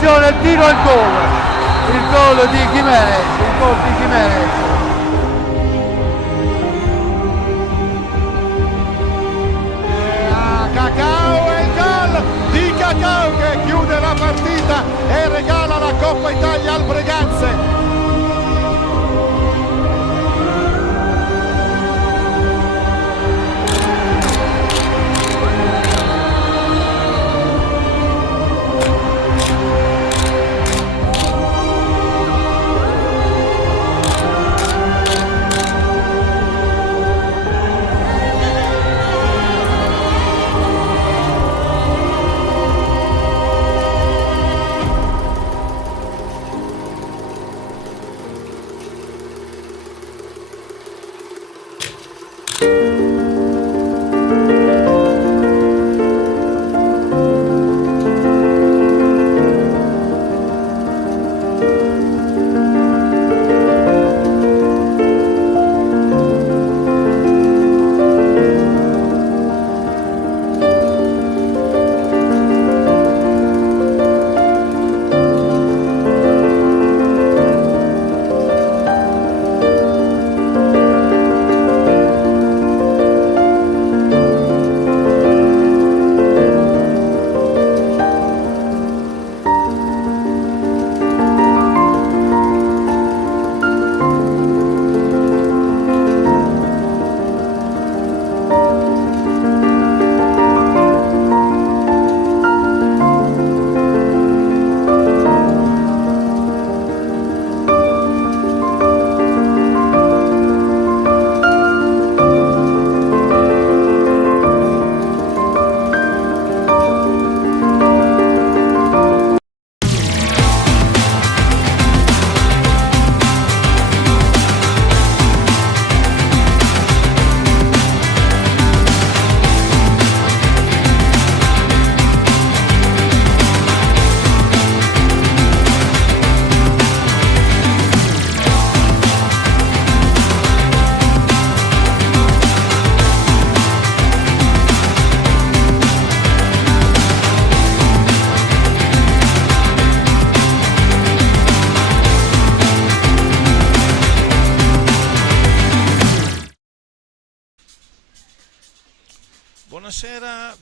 attenzione il tiro e il gol di Jimenez. Cacao e il gol di Cacao che chiude la partita e regala la Coppa Italia al Breganze.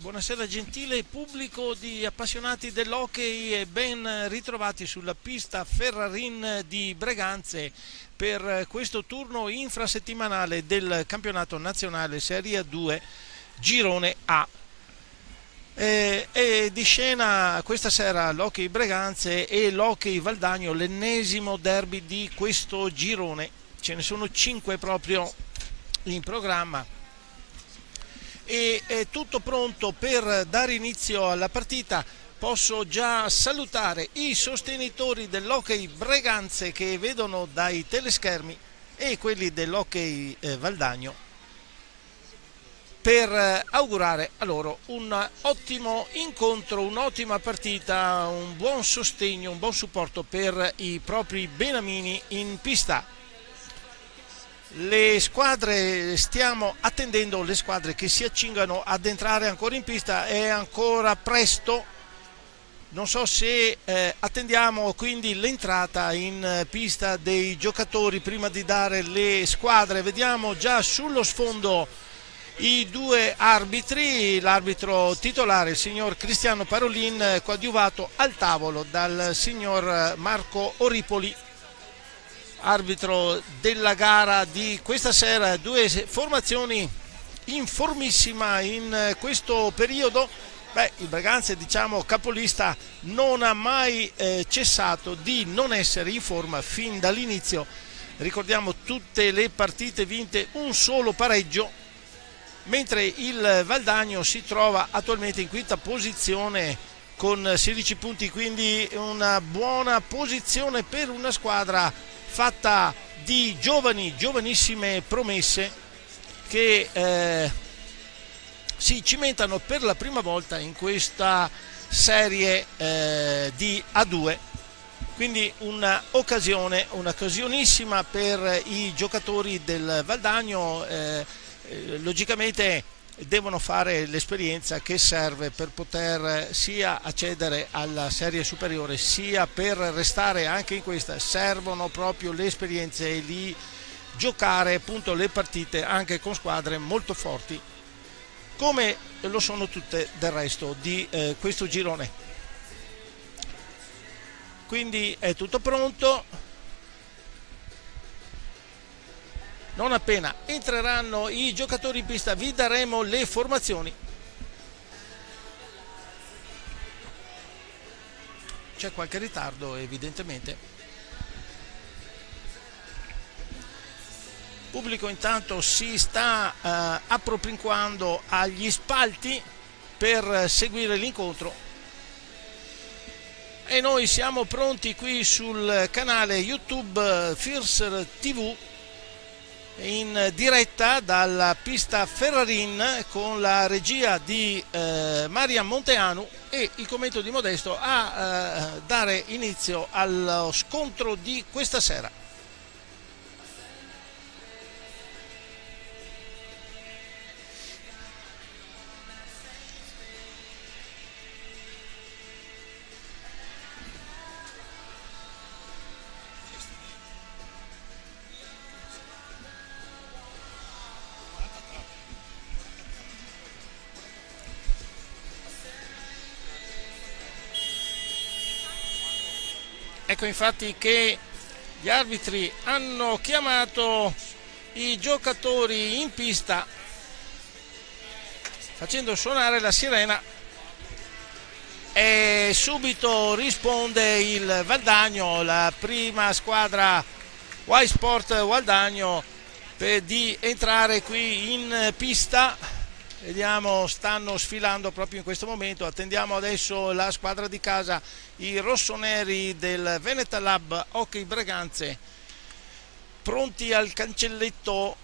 Buonasera gentile pubblico di appassionati dell'hockey e ben ritrovati sulla pista Ferrarin di Breganze per questo turno infrasettimanale del campionato nazionale Serie 2 Girone A. È di scena questa sera l'Hockey Breganze e l'Hockey Valdagno, l'ennesimo derby di questo girone. Ce ne sono 5 proprio in programma. E è tutto pronto per dare inizio alla partita. Posso già salutare i sostenitori dell'Hockey Breganze che vedono dai teleschermi e quelli dell'Hockey Valdagno per augurare a loro un ottimo incontro, un'ottima partita, un buon sostegno, un buon supporto per i propri beniamini in pista. Le squadre, stiamo attendendo le squadre che si accingano ad entrare ancora in pista, è ancora presto, non so se attendiamo quindi l'entrata in pista dei giocatori prima di dare le squadre. Vediamo già sullo sfondo i due arbitri, l'arbitro titolare il signor Cristiano Parolin, coadiuvato al tavolo dal signor Marco Oripoli, arbitro della gara di questa sera. Due formazioni in formissima in questo periodo. Il Breganze, diciamo capolista, non ha mai cessato di non essere in forma fin dall'inizio. Ricordiamo tutte le partite vinte, un solo pareggio, mentre il Valdagno si trova attualmente in quinta posizione con 16 punti, quindi una buona posizione per una squadra fatta di giovanissime promesse che si cimentano per la prima volta in questa serie di A2, quindi un'occasionissima per i giocatori del Valdagno. Logicamente devono fare l'esperienza che serve per poter sia accedere alla serie superiore sia per restare anche in questa. Servono proprio le esperienze e di giocare appunto le partite anche con squadre molto forti, come lo sono tutte del resto di questo girone. Quindi è tutto pronto. Non appena entreranno i giocatori in pista vi daremo le formazioni. C'è qualche ritardo evidentemente. Il pubblico intanto si sta appropinquando agli spalti per seguire l'incontro. E noi siamo pronti qui sul canale YouTube First TV in diretta dalla pista Ferrarin con la regia di Maria Monteanu e il commento di Modesto a dare inizio allo scontro di questa sera. Ecco infatti che gli arbitri hanno chiamato i giocatori in pista facendo suonare la sirena e subito risponde il Valdagno, la prima squadra Y Sport Valdagno di entrare qui in pista. Vediamo, stanno sfilando proprio in questo momento. Attendiamo adesso la squadra di casa, i rossoneri del Veneta Lab Hockey Breganze, pronti al cancelletto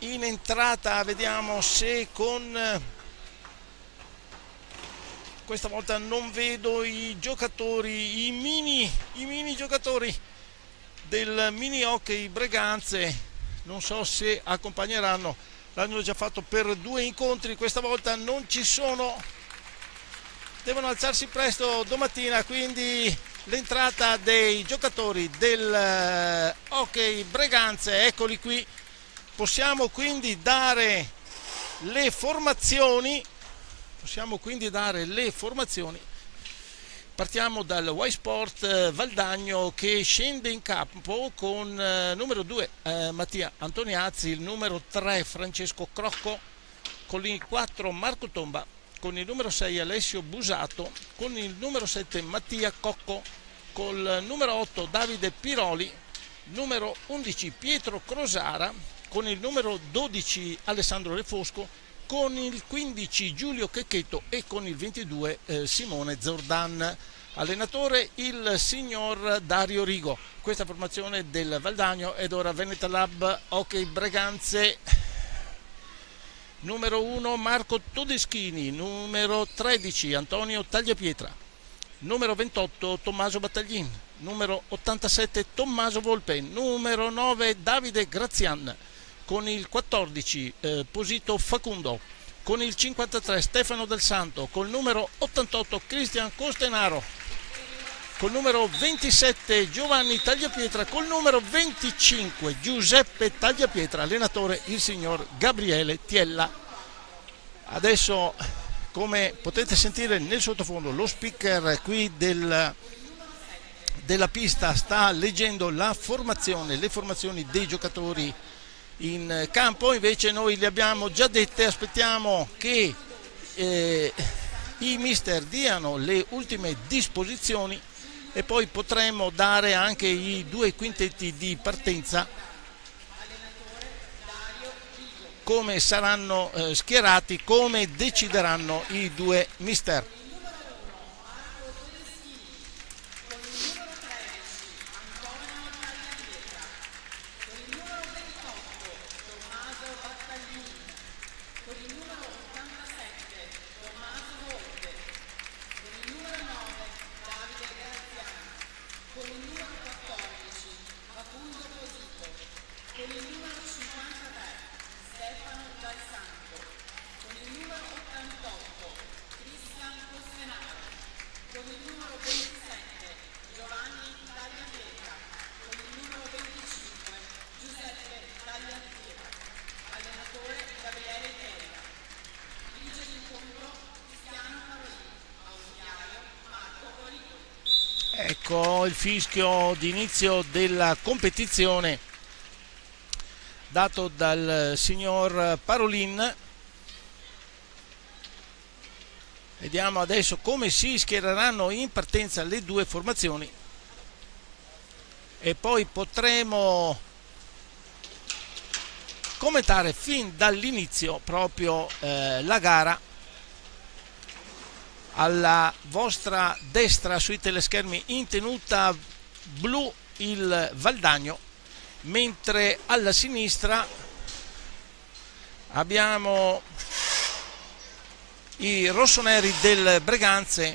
in entrata. Vediamo se con questa volta non vedo i giocatori, i mini giocatori del mini hockey Breganze, non so se accompagneranno. L'hanno già fatto per 2 incontri, questa volta non ci sono, devono alzarsi presto domattina, quindi l'entrata dei giocatori del hockey Breganze, eccoli qui. Possiamo quindi dare le formazioni, Partiamo dal Y Sport Valdagno che scende in campo con numero 2 Mattia Antoniazzi, il numero 3 Francesco Crocco, con il 4 Marco Tomba, con il numero 6 Alessio Busato, con il numero 7 Mattia Cocco, col numero 8 Davide Piroli, numero 11 Pietro Crosara, con il numero 12 Alessandro Refosco, con il 15 Giulio Checchetto e con il 22 Simone Zordan. Allenatore il signor Dario Rigo. Questa formazione del Valdagno ed ora Veneta Lab Hockey Breganze. Numero 1 Marco Todeschini, numero 13 Antonio Tagliapietra, numero 28 Tommaso Battaglin, numero 87 Tommaso Volpe, numero 9 Davide Grazian, con il 14 Posito Facundo, con il 53 Stefano Del Santo, col numero 88 Cristian Costenaro, col numero 27 Giovanni Tagliapietra, col numero 25 Giuseppe Tagliapietra, allenatore il signor Gabriele Tiella. Adesso, come potete sentire nel sottofondo, lo speaker qui della pista sta leggendo le formazioni dei giocatori in campo. Invece noi le abbiamo già dette, aspettiamo che i mister diano le ultime disposizioni e poi potremo dare anche i 2 quintetti di partenza, come saranno schierati, come decideranno i 2 mister. Con il numero 53 Stefano Dal Santo, con il numero Ecco il fischio di inizio della competizione dato dal signor Parolin. Vediamo adesso come si schiereranno in partenza le due formazioni e poi potremo commentare fin dall'inizio proprio la gara. Alla vostra destra sui teleschermi in tenuta blu il Valdagno, mentre alla sinistra abbiamo i rossoneri del Breganze.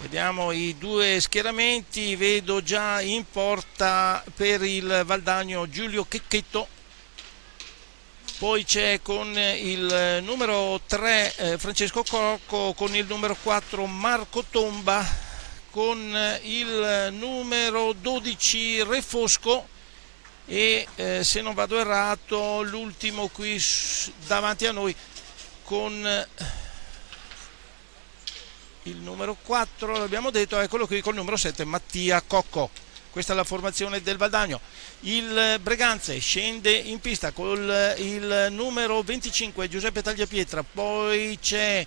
Vediamo i due schieramenti, vedo già in porta per il Valdagno Giulio Checchetto, poi c'è con il numero 3 Francesco Cocco, con il numero 4 Marco Tomba, con il numero 12 Re Fosco e se non vado errato l'ultimo qui davanti a noi con il numero 4, l'abbiamo detto, eccolo qui, con il numero 7 Mattia Cocco. Questa è la formazione del Valdagno. Il Breganze scende in pista con il numero 25 Giuseppe Tagliapietra, poi c'è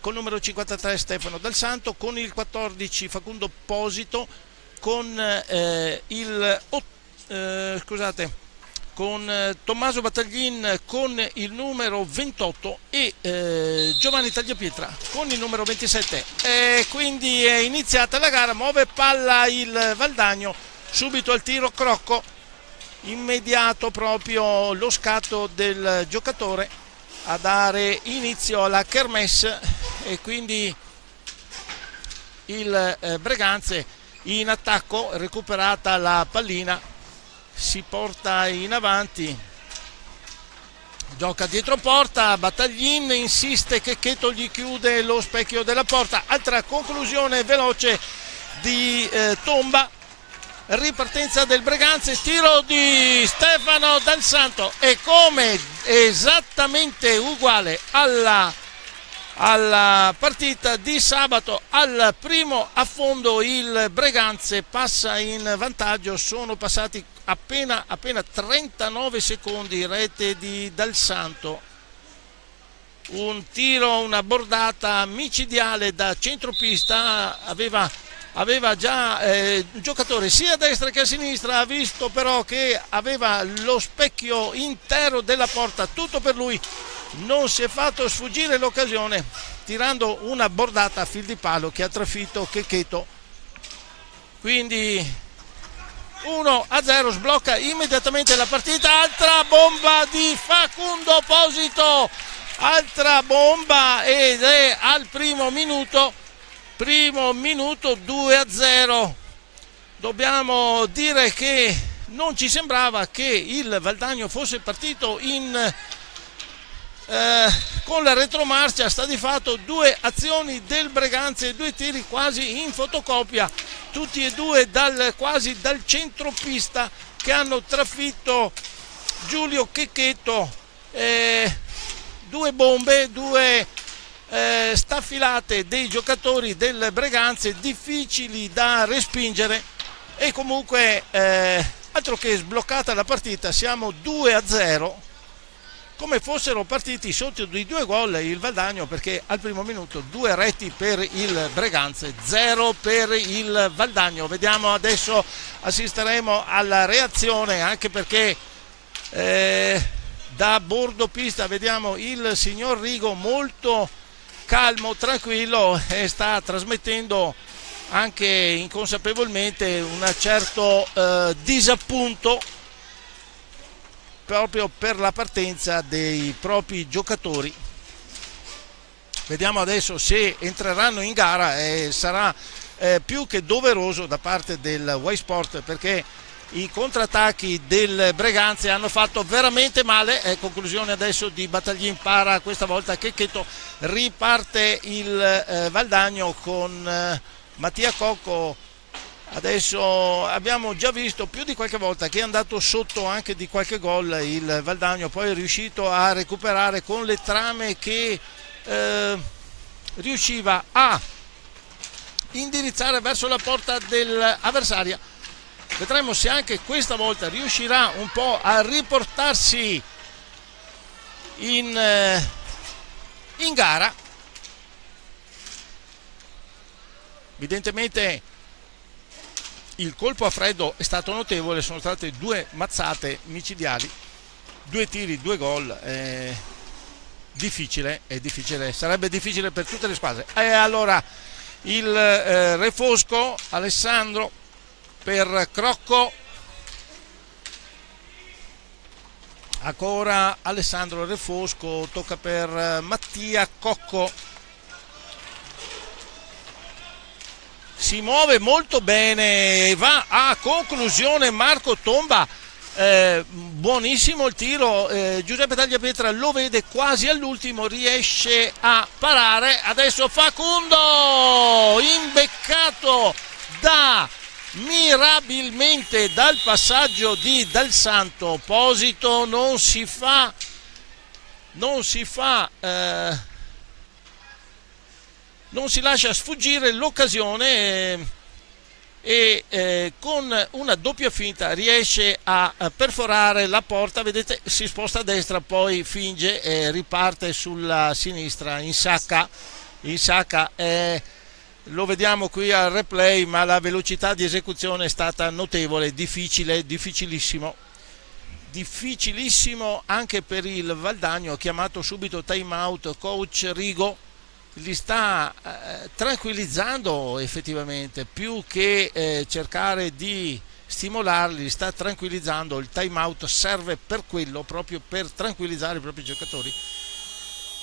col numero 53 Stefano Dal Santo, con il 14 Facundo Posito, con con Tommaso Battaglin con il numero 28 e Giovanni Tagliapietra con il numero 27. E quindi è iniziata la gara, muove palla il Valdagno, subito al tiro Crocco, immediato proprio lo scatto del giocatore a dare inizio alla kermesse e quindi il Breganze in attacco, recuperata la pallina, si porta in avanti, gioca dietro porta, Battaglin insiste, Checchetto gli chiude lo specchio della porta, altra conclusione veloce di Tomba, ripartenza del Breganze, tiro di Stefano Dal Santo e come esattamente uguale alla partita di sabato, al primo affondo il Breganze passa in vantaggio, sono passati appena 39 secondi, rete di Dal Santo, un tiro, una bordata micidiale da centropista, aveva già un giocatore sia a destra che a sinistra, ha visto però che aveva lo specchio intero della porta, tutto per lui, non si è fatto sfuggire l'occasione tirando una bordata a fil di palo che ha trafitto Checchetto. Quindi 1-0, sblocca immediatamente la partita, altra bomba di Facundo Posito, altra bomba ed è al primo minuto 2-0. Dobbiamo dire che non ci sembrava che il Valdagno fosse partito con la retromarcia, sta di fatto due azioni del Breganze, due tiri quasi in fotocopia, tutti e due quasi dal centropista, che hanno trafitto Giulio Checchetto, due bombe, due staffilate dei giocatori del Breganze difficili da respingere e comunque altro che sbloccata la partita, siamo 2-0 come fossero partiti sotto di 2 gol il Valdagno, perché al primo minuto 2 reti per il Breganze, 0 per il Valdagno. Vediamo adesso, assisteremo alla reazione, anche perché da bordo pista vediamo il signor Rigo molto calmo, tranquillo, e sta trasmettendo anche inconsapevolmente un certo disappunto proprio per la partenza dei propri giocatori. Vediamo adesso se entreranno in gara, e sarà più che doveroso da parte del Y Sport, perché i contrattacchi del Breganze hanno fatto veramente male. Conclusione adesso di Battaglin, para questa volta Checchetto, riparte il Valdagno con Mattia Cocco. Adesso abbiamo già visto più di qualche volta che è andato sotto anche di qualche gol il Valdagno, poi è riuscito a recuperare con le trame che riusciva a indirizzare verso la porta dell'avversaria. Vedremo se anche questa volta riuscirà un po' a riportarsi in gara. Evidentemente il colpo a freddo è stato notevole, sono state 2 mazzate micidiali, 2 tiri, 2 gol. È difficile, sarebbe difficile per tutte le squadre. E allora il Refosco, Alessandro per Crocco, ancora Alessandro Refosco, tocca per Mattia Cocco, si muove molto bene, va a conclusione Marco Tomba, buonissimo il tiro, Giuseppe Tagliapietra lo vede quasi all'ultimo, riesce a parare, adesso Facundo imbeccato mirabilmente dal passaggio di Dal Santo. Posito non si lascia sfuggire l'occasione e con una doppia finta riesce a perforare la porta. Vedete, si sposta a destra, poi finge e riparte sulla sinistra, insacca. Lo vediamo qui al replay, ma la velocità di esecuzione è stata notevole, difficilissimo anche per il Valdagno. Ha chiamato subito time out coach Rigo, li sta tranquillizzando effettivamente, più che cercare di stimolarli, li sta tranquillizzando. Il time out serve per quello, proprio per tranquillizzare i propri giocatori,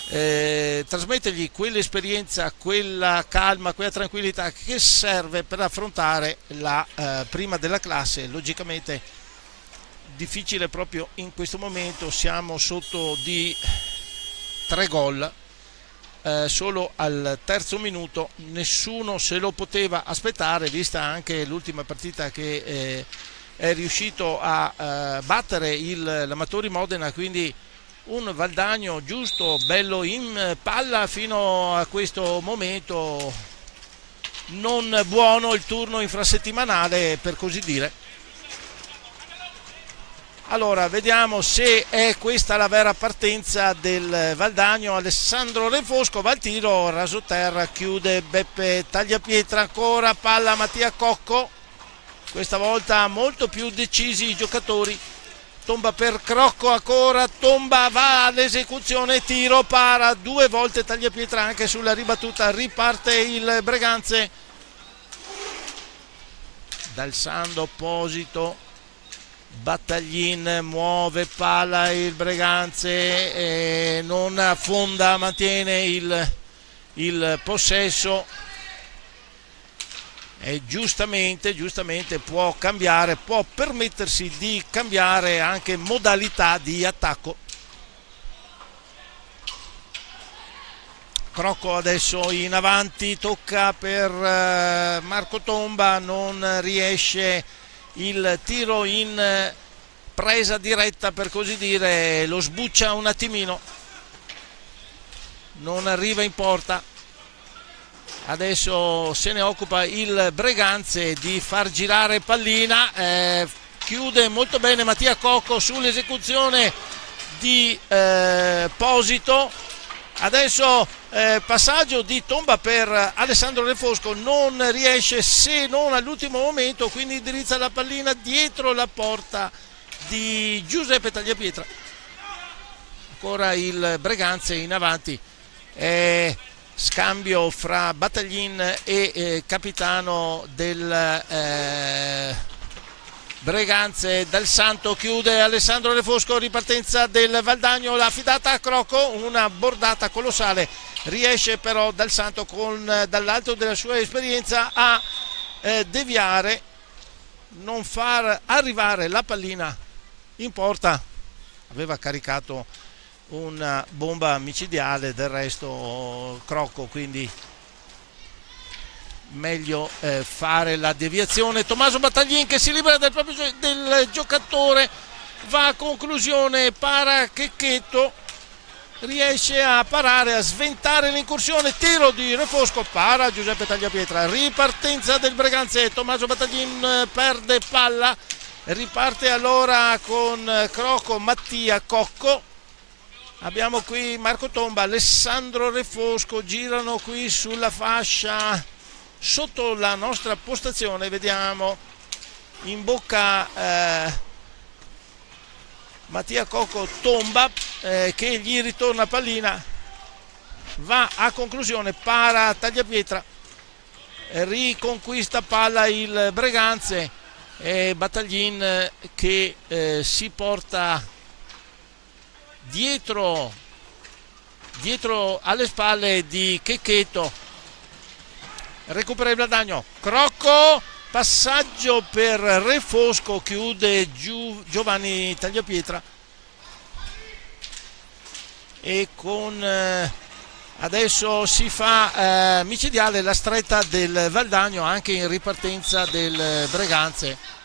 trasmettergli quell'esperienza, quella calma, quella tranquillità che serve per affrontare la prima della classe. Logicamente difficile proprio in questo momento, siamo sotto di 3 gol, solo al terzo minuto, nessuno se lo poteva aspettare, vista anche l'ultima partita che è riuscito a battere l'Amatori Modena, quindi un Valdagno giusto, bello in palla fino a questo momento, non buono il turno infrasettimanale, per così dire. Allora vediamo se è questa la vera partenza del Valdagno. Alessandro Refosco va al tiro, rasoterra, chiude Beppe Tagliapietra, ancora palla Mattia Cocco, questa volta molto più decisi i giocatori. Tomba per Crocco, ancora Tomba, va all'esecuzione, tiro, para 2 volte Tagliapietra anche sulla ribattuta, riparte il Breganze. Dal Sando, Posito, Battaglin, muove palla il Breganze, non affonda, mantiene il possesso. E giustamente può cambiare, può permettersi di cambiare anche modalità di attacco. Crocco adesso in avanti, tocca per Marco Tomba, non riesce il tiro in presa diretta, per così dire, lo sbuccia un attimino, non arriva in porta. Adesso se ne occupa il Breganze di far girare pallina, chiude molto bene Mattia Cocco sull'esecuzione di Posito. Adesso passaggio di Tomba per Alessandro Refosco, non riesce se non all'ultimo momento, quindi indirizza la pallina dietro la porta di Giuseppe Tagliapietra. Ancora il Breganze in avanti, scambio fra Battaglin e capitano del Breganze. Dal Santo chiude Alessandro Refosco, ripartenza del Valdagno, la fidata a Crocco, una bordata colossale, riesce però Dal Santo dall'alto della sua esperienza a deviare, non far arrivare la pallina in porta. Aveva caricato una bomba micidiale, del resto Crocco, quindi meglio fare la deviazione. Tommaso Battaglin che si libera del giocatore, va a conclusione, para Checchetto, riesce a parare, a sventare l'incursione, tiro di Refosco, para Giuseppe Tagliapietra, ripartenza del Breganze, Tommaso Battaglin perde palla, riparte allora con Crocco, Mattia Cocco, abbiamo qui Marco Tomba, Alessandro Refosco, girano qui sulla fascia sotto la nostra postazione, vediamo in bocca Mattia Cocco, Tomba che gli ritorna pallina, va a conclusione, para Tagliapietra, riconquista palla il Breganze e Battaglin che si porta dietro alle spalle di Checchetto, recupera il Valdagno, Crocco, passaggio per Refosco, chiude Giovanni Tagliapietra e con adesso si fa micidiale la stretta del Valdagno anche in ripartenza del Breganze.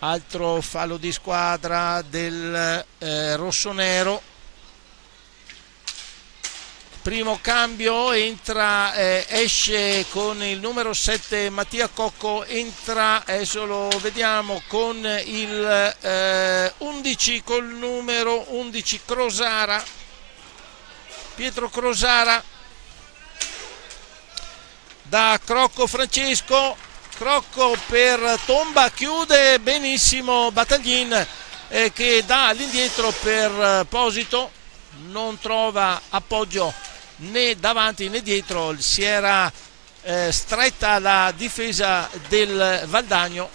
Altro fallo di squadra del rossonero. Primo cambio, esce con il numero 7 Mattia Cocco, entra, adesso lo vediamo, con il 11, col numero 11 Crosara, Pietro Crosara, da Crocco Francesco, Crocco per Tomba, chiude benissimo Battaglin che dà all'indietro per Posito, non trova appoggio né davanti né dietro, si era stretta la difesa del Valdagno,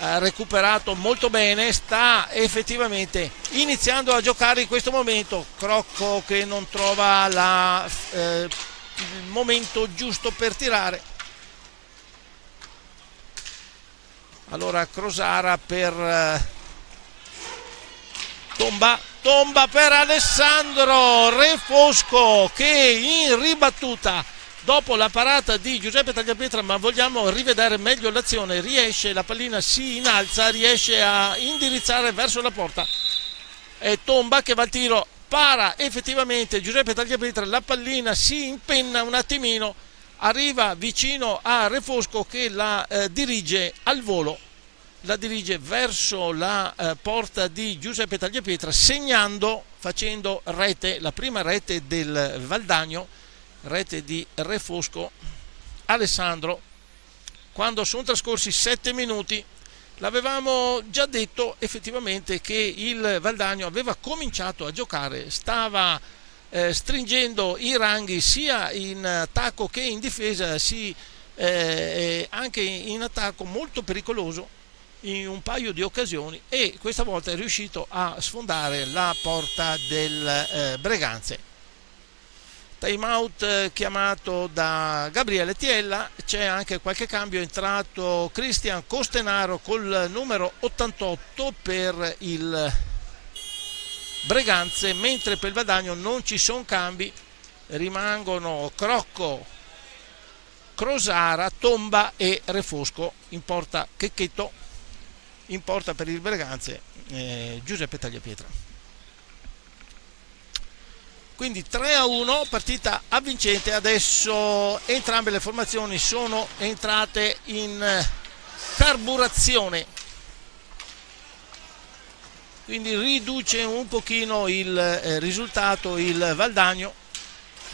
ha recuperato molto bene, sta effettivamente iniziando a giocare in questo momento. Crocco che non trova il momento giusto per tirare, allora Crosara per Tomba per Alessandro Refosco che in ribattuta dopo la parata di Giuseppe Tagliapietra, ma vogliamo rivedere meglio l'azione, riesce, la pallina si innalza, riesce a indirizzare verso la porta, è Tomba che va al tiro, para effettivamente Giuseppe Tagliapietra, la pallina si impenna un attimino, arriva vicino a Refosco che la dirige al volo, la dirige verso la porta di Giuseppe Tagliapietra, facendo rete, la prima rete del Valdagno, rete di Refosco. Alessandro, quando sono trascorsi 7 minuti, l'avevamo già detto effettivamente che il Valdagno aveva cominciato a giocare, stava stringendo i ranghi sia in attacco che in difesa, anche in attacco molto pericoloso in un paio di occasioni, e questa volta è riuscito a sfondare la porta del Breganze. Time out chiamato da Gabriele Tiella, c'è anche qualche cambio, è entrato Cristian Costenaro col numero 88 per il Breganze, mentre per il Valdagno non ci sono cambi, rimangono Crocco, Crosara, Tomba e Refosco, in porta Checchetto, in porta per il Breganze Giuseppe Tagliapietra. Quindi 3-1, partita avvincente. Adesso entrambe le formazioni sono entrate in carburazione, quindi riduce un pochino il risultato il Valdagno,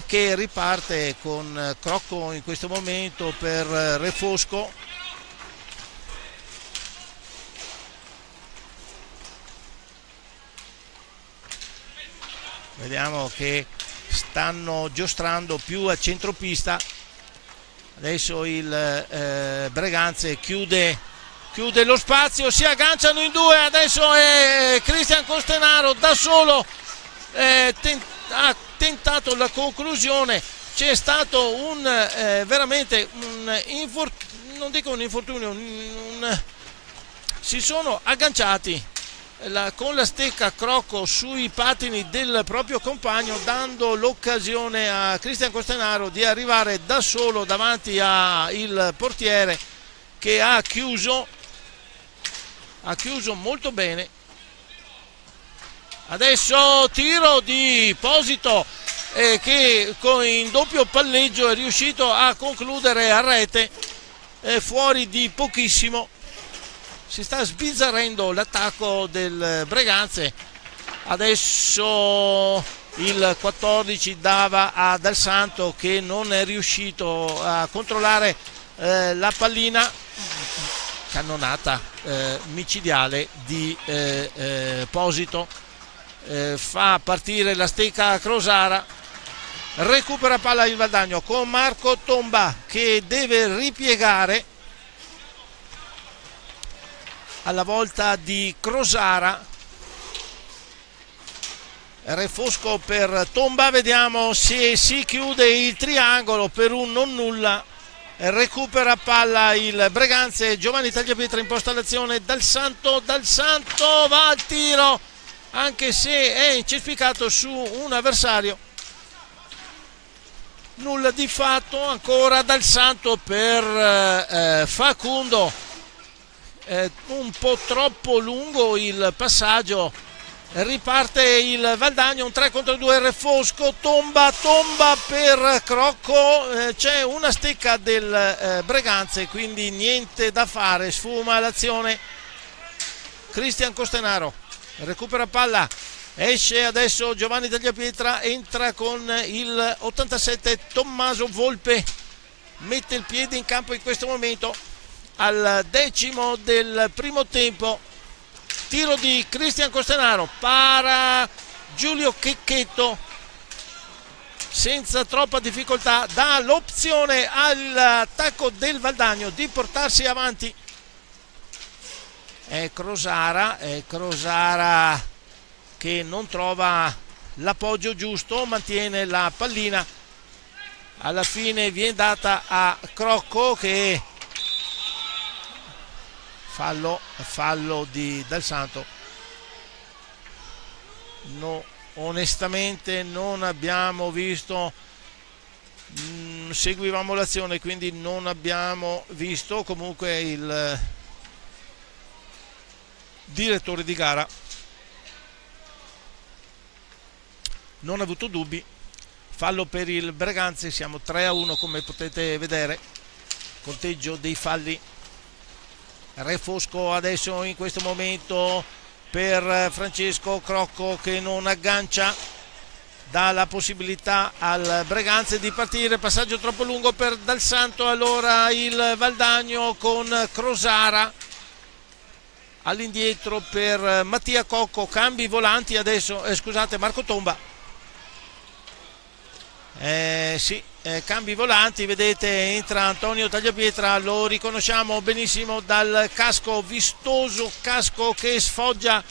che riparte con Crocco in questo momento per Refosco, vediamo che stanno giostrando più a centropista. Adesso il Breganze chiude lo spazio, si agganciano in due, adesso è Cristian Costenaro da solo, ha tentato la conclusione, c'è stato veramente non dico un infortunio, si sono agganciati con la stecca Crocco sui patini del proprio compagno, dando l'occasione a Cristian Costenaro di arrivare da solo davanti al portiere, che ha chiuso molto bene. Adesso tiro di Posito che in doppio palleggio è riuscito a concludere a rete, fuori di pochissimo. Si sta sbizzarrendo l'attacco del Breganze. Adesso il 14 dava a Dal Santo che non è riuscito a controllare la pallina. Cannonata micidiale di Posito, fa partire la stecca Crosara, recupera palla il Valdagno con Marco Tomba che deve ripiegare alla volta di Crosara. Refosco per Tomba, vediamo se si chiude il triangolo per un non nulla. Recupera palla il Breganze, Giovanni Tagliapietra imposta l'azione, Dal Santo va al tiro anche se è incespicato su un avversario, nulla di fatto. Ancora Dal Santo per Facundo, un po' troppo lungo il passaggio, riparte il Valdagno, un 3 contro 2, Refosco, tomba per Crocco, c'è una stecca del Breganze, quindi niente da fare, sfuma l'azione. Cristian Costenaro recupera palla, esce adesso Giovanni Tagliapietra, entra con il 87 Tommaso Volpe, mette il piede in campo in questo momento al 10° del primo tempo. Tiro di Cristian Costenaro, para Giulio Checchetto senza troppa difficoltà, dà l'opzione all'attacco del Valdagno di portarsi avanti. È Crosara che non trova l'appoggio giusto, mantiene la pallina, alla fine viene data a Crocco che fallo di Dal Santo. No, onestamente non abbiamo visto, seguivamo l'azione, quindi non abbiamo visto. Comunque il direttore di gara non ha avuto dubbi, fallo per il Breganze, siamo 3-1 come potete vedere, conteggio dei falli. Refosco adesso in questo momento per Francesco Crocco che non aggancia, dà la possibilità al Breganze di partire, passaggio troppo lungo per Dal Santo, allora il Valdagno con Crosara all'indietro per Mattia Cocco, cambi volanti adesso, scusate, Marco Tomba, cambi volanti, vedete, entra Antonio Tagliapietra, lo riconosciamo benissimo dal casco, vistoso casco che sfoggia,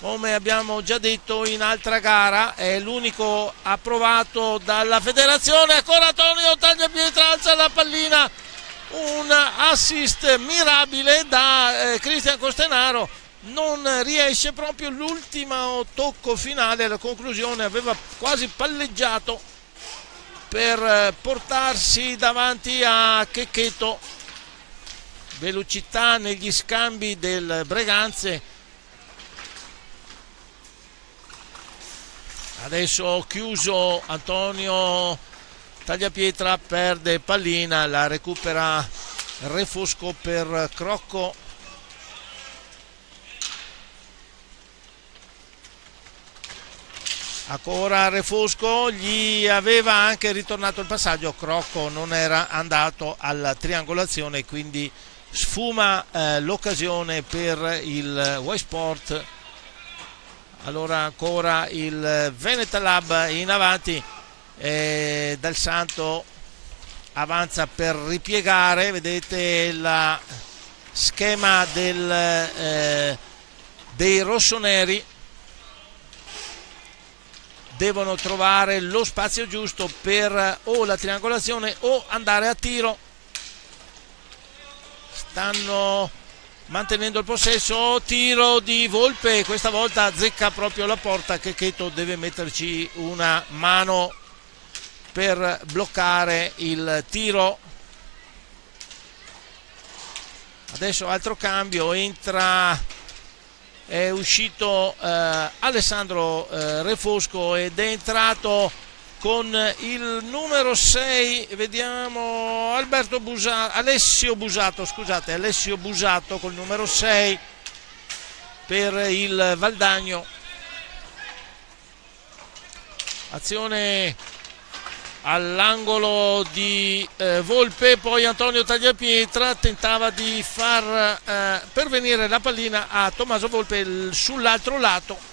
come abbiamo già detto in altra gara, è l'unico approvato dalla federazione. Ancora Antonio Tagliapietra, alza la pallina, un assist mirabile da Cristian Costenaro, non riesce proprio l'ultimo tocco finale, alla conclusione aveva quasi palleggiato per portarsi davanti a Checchetto. Velocità negli scambi del Breganze. Adesso chiuso Antonio Tagliapietra, perde pallina, la recupera Refosco per Crocco. Ancora Refosco, gli aveva anche ritornato il passaggio, Crocco non era andato alla triangolazione, quindi sfuma l'occasione per il Y-Sport. Allora ancora il Veneta Lab in avanti, Dal Santo avanza per ripiegare, vedete la schema dei rossoneri, devono trovare lo spazio giusto per o la triangolazione o andare a tiro. Stanno mantenendo il possesso, tiro di Volpe, questa volta azzecca proprio la porta, Checchetto deve metterci una mano per bloccare il tiro. Adesso altro cambio, entra è uscito Alessandro Refosco ed è entrato con il numero 6, vediamo, Alessio Busato col numero 6 per il Valdagno. Azione all'angolo di Volpe, poi Antonio Tagliapietra tentava di far pervenire la pallina a Tommaso Volpe sull'altro lato.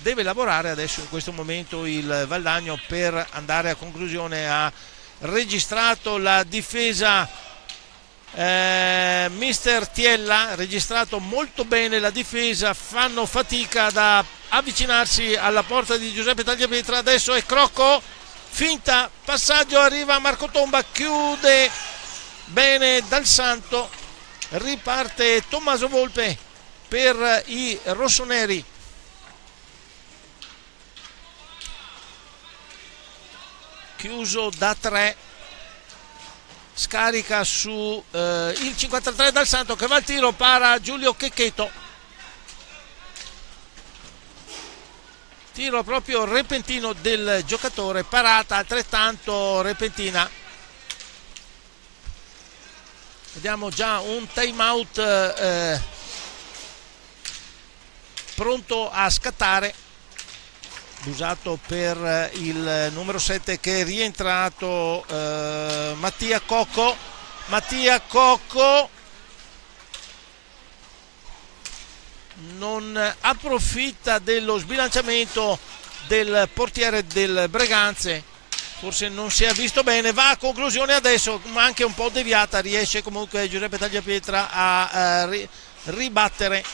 Deve lavorare adesso in questo momento il Valdagno per andare a conclusione. Ha registrato la difesa mister Tiella, ha registrato molto bene la difesa, fanno fatica ad avvicinarsi alla porta di Giuseppe Tagliapietra. Adesso è Crocco, finta, passaggio, arriva Marco Tomba, chiude bene Dal Santo, riparte Tommaso Volpe per i rossoneri. Chiuso da 3, scarica su il 53 Dal Santo che va al tiro, para Giulio Checchetto, tiro proprio repentino del giocatore, parata altrettanto repentina. Vediamo già un time out pronto a scattare. Busato per il numero 7 che è rientrato, Mattia Cocco non approfitta dello sbilanciamento del portiere del Breganze, forse non si è visto bene, va a conclusione adesso, ma anche un po' deviata, riesce comunque Giuseppe Tagliapietra a ribattere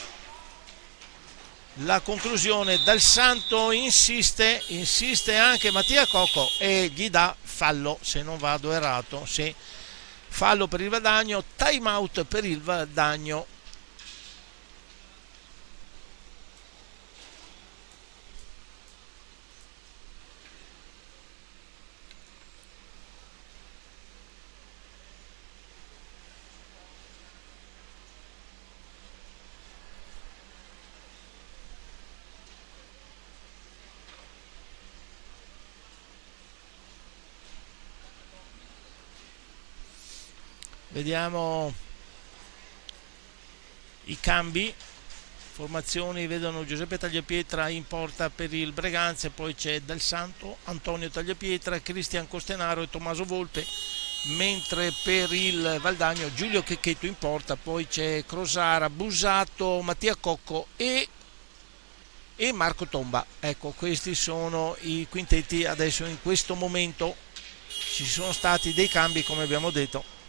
la conclusione. Dal Santo insiste anche Mattia Cocco e gli dà fallo, se non vado errato, sì, fallo per il Valdagno, time out per il Valdagno. Vediamo i cambi, formazioni, vedono Giuseppe Tagliapietra in porta per il Breganze, poi c'è Dal Santo, Antonio Tagliapietra, Cristian Costenaro e Tommaso Volpe, mentre per il Valdagno Giulio Checchetto in porta, poi c'è Crosara, Busato, Mattia Cocco e Marco Tomba. Ecco, questi sono i quintetti adesso in questo momento. Ci sono stati dei cambi, come abbiamo detto.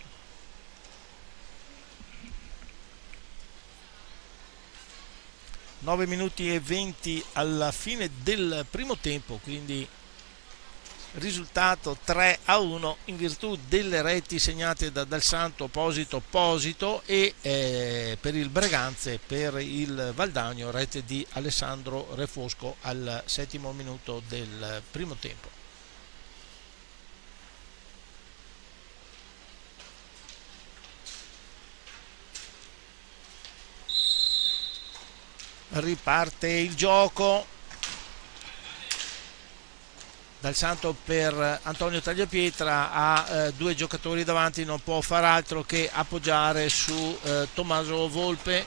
9 minuti e 20 alla fine del primo tempo, quindi risultato 3-1 in virtù delle reti segnate da Dal Santo, Posito e per il Breganze, per il Valdagno rete di Alessandro Refosco al 7° minuto del primo tempo. Riparte il gioco, Dal Santo per Antonio Tagliapietra, ha 2 giocatori davanti, non può far altro che appoggiare su Tommaso Volpe.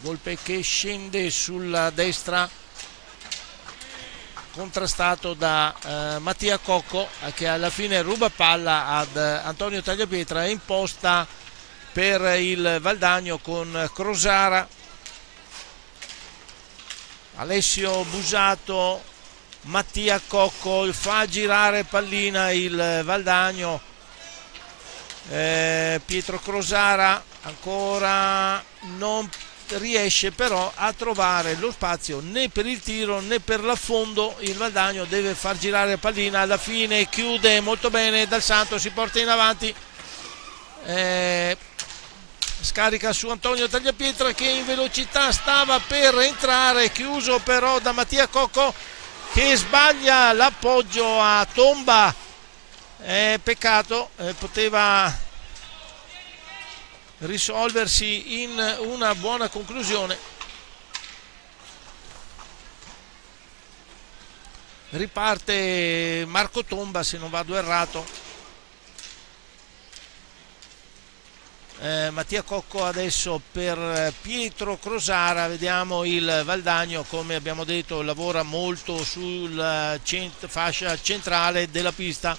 Volpe che scende sulla destra, contrastato da Mattia Cocco, che alla fine ruba palla ad Antonio Tagliapietra, e imposta per il Valdagno con Crosara, Alessio Busato, Mattia Cocco, fa girare pallina il Valdagno, Pietro Crosara ancora non riesce però a trovare lo spazio né per il tiro né per l'affondo. Il Valdagno deve far girare pallina, alla fine chiude molto bene Dal Santo, si porta in avanti, scarica su Antonio Tagliapietra che in velocità stava per entrare, chiuso però da Mattia Cocco che sbaglia l'appoggio a Tomba Peccato, poteva risolversi in una buona conclusione. Riparte Marco Tomba, se non vado errato. Mattia Cocco adesso per Pietro Crosara. Vediamo il Valdagno, come abbiamo detto, lavora molto sulla fascia centrale della pista.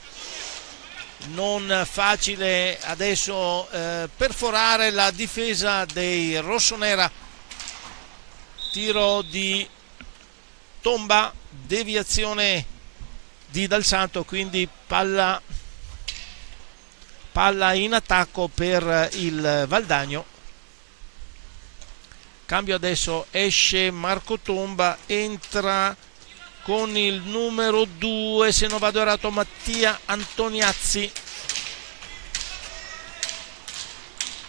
Non facile adesso perforare la difesa dei rossonera. Tiro di Tomba, deviazione di Dal Santo, quindi palla in attacco per il Valdagno. Cambio adesso, esce Marco Tomba, entra con il numero 2, se non vado errato, Mattia Antoniazzi.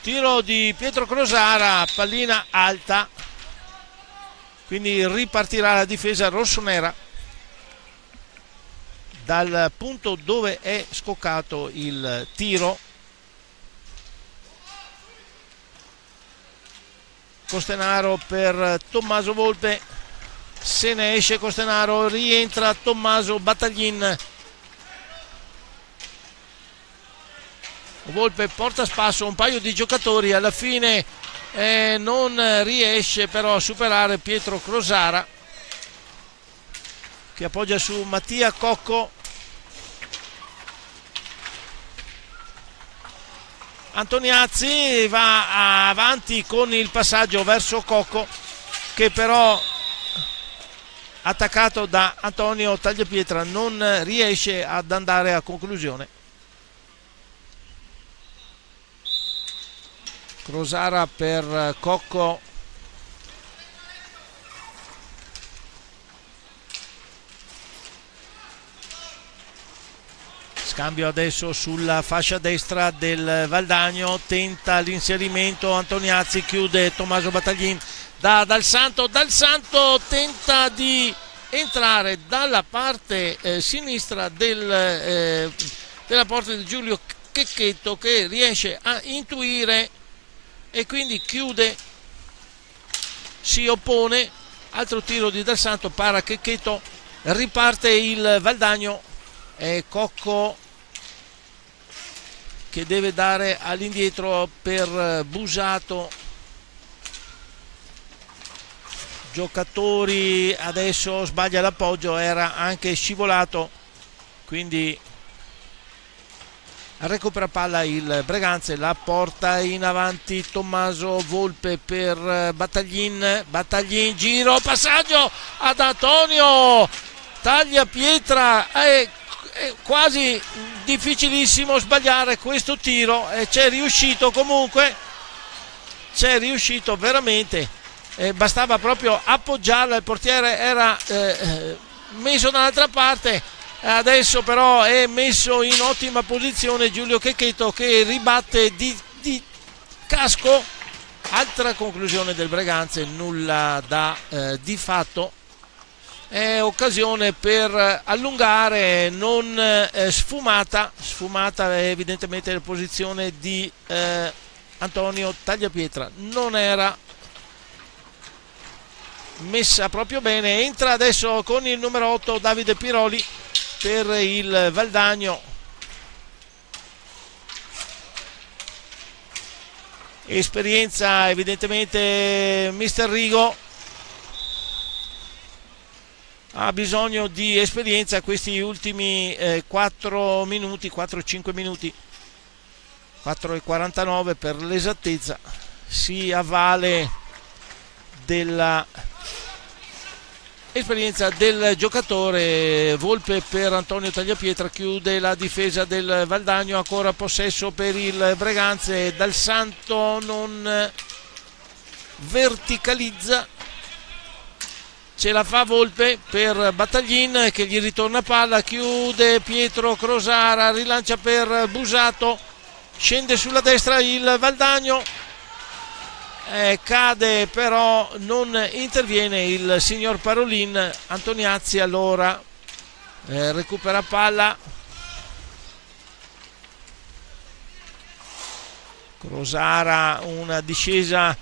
Tiro di Pietro Crosara, pallina alta, quindi ripartirà la difesa rossonera dal punto dove è scoccato il tiro. Costenaro per Tommaso Volpe, se ne esce Costenaro, rientra Tommaso Battaglin. Volpe porta a spasso un paio di giocatori, alla fine non riesce però a superare Pietro Crosara, che appoggia su Mattia Cocco. Antoniazzi va avanti con il passaggio verso Cocco, che però, attaccato da Antonio Tagliapietra, non riesce ad andare a conclusione. Crosara per Cocco, scambio adesso sulla fascia destra del Valdagno, tenta l'inserimento Antoniazzi, chiude Tommaso Battaglin, Dal Santo tenta di entrare dalla parte sinistra della porta di Giulio Checchetto, che riesce a intuire e quindi chiude, si oppone. Altro tiro di Dal Santo, para Checchetto, riparte il Valdagno. È Cocco che deve dare all'indietro per Busato. Giocatori, adesso sbaglia l'appoggio, era anche scivolato, quindi recupera palla il Breganze, la porta in avanti Tommaso Volpe per Battaglin, giro, passaggio ad Antonio Tagliapietra. È quasi difficilissimo sbagliare questo tiro, c'è riuscito comunque, c'è riuscito veramente, bastava proprio appoggiarla, il portiere era messo dall'altra parte. Adesso però è messo in ottima posizione Giulio Checchetto, che ribatte di casco. Altra conclusione del Breganze, nulla da di fatto. È occasione per allungare, non sfumata evidentemente la posizione di Antonio Tagliapietra, non era messa proprio bene. Entra adesso con il numero 8 Davide Piroli per il Valdagno. Esperienza evidentemente mister Rigo, ha bisogno di esperienza questi ultimi 4 minuti, 4-5 minuti, 4:49 per l'esattezza. Si avvale della esperienza del giocatore. Volpe per Antonio Tagliapietra, chiude la difesa del Valdagno, ancora possesso per il Breganze. Dal Santo non verticalizza, ce la fa Volpe per Battaglin, che gli ritorna palla, chiude Pietro Crosara, rilancia per Busato, scende sulla destra il Valdagno, cade però non interviene il signor Parolin. Antoniazzi allora recupera palla, Crosara, una discesa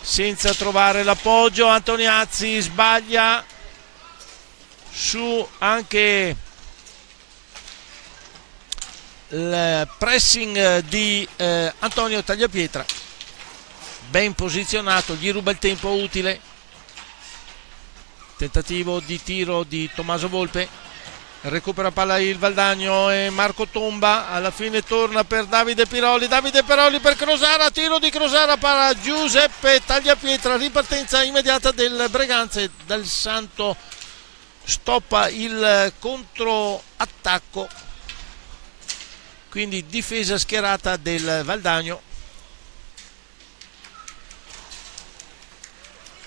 senza trovare l'appoggio. Antoniazzi sbaglia su anche il pressing di Antonio Tagliapietra, ben posizionato, gli ruba il tempo utile. Tentativo di tiro di Tommaso Volpe, recupera palla il Valdagno e Marco Tomba, alla fine torna per Davide Piroli per Crosara, tiro di Crosara para Giuseppe Tagliapietra, ripartenza immediata del Breganze. Dal Santo stoppa il controattacco, quindi difesa schierata del Valdagno.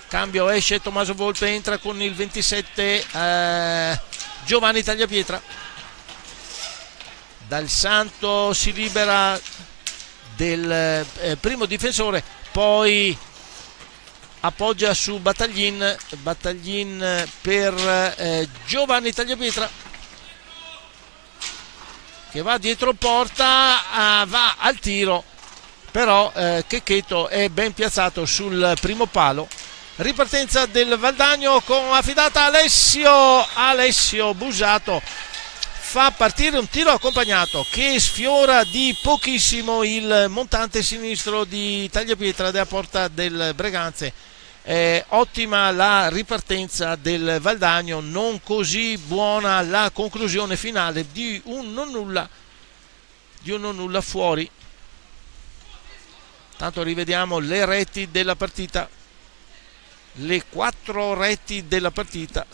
Cambio, esce Tommaso Volpe, entra con il 27 Giovanni Tagliapietra. Dal Santo si libera del primo difensore, poi appoggia su Battaglin per Giovanni Tagliapietra, che va dietro porta, va al tiro, però Checchetto è ben piazzato sul primo palo. Ripartenza del Valdagno con affidata Alessio Busato, fa partire un tiro accompagnato che sfiora di pochissimo il montante sinistro di Tagliapietra della porta del Breganze. Ottima la ripartenza del Valdagno, non così buona la conclusione finale di un non nulla fuori. Tanto rivediamo le reti della partita. Le 4 reti della partita,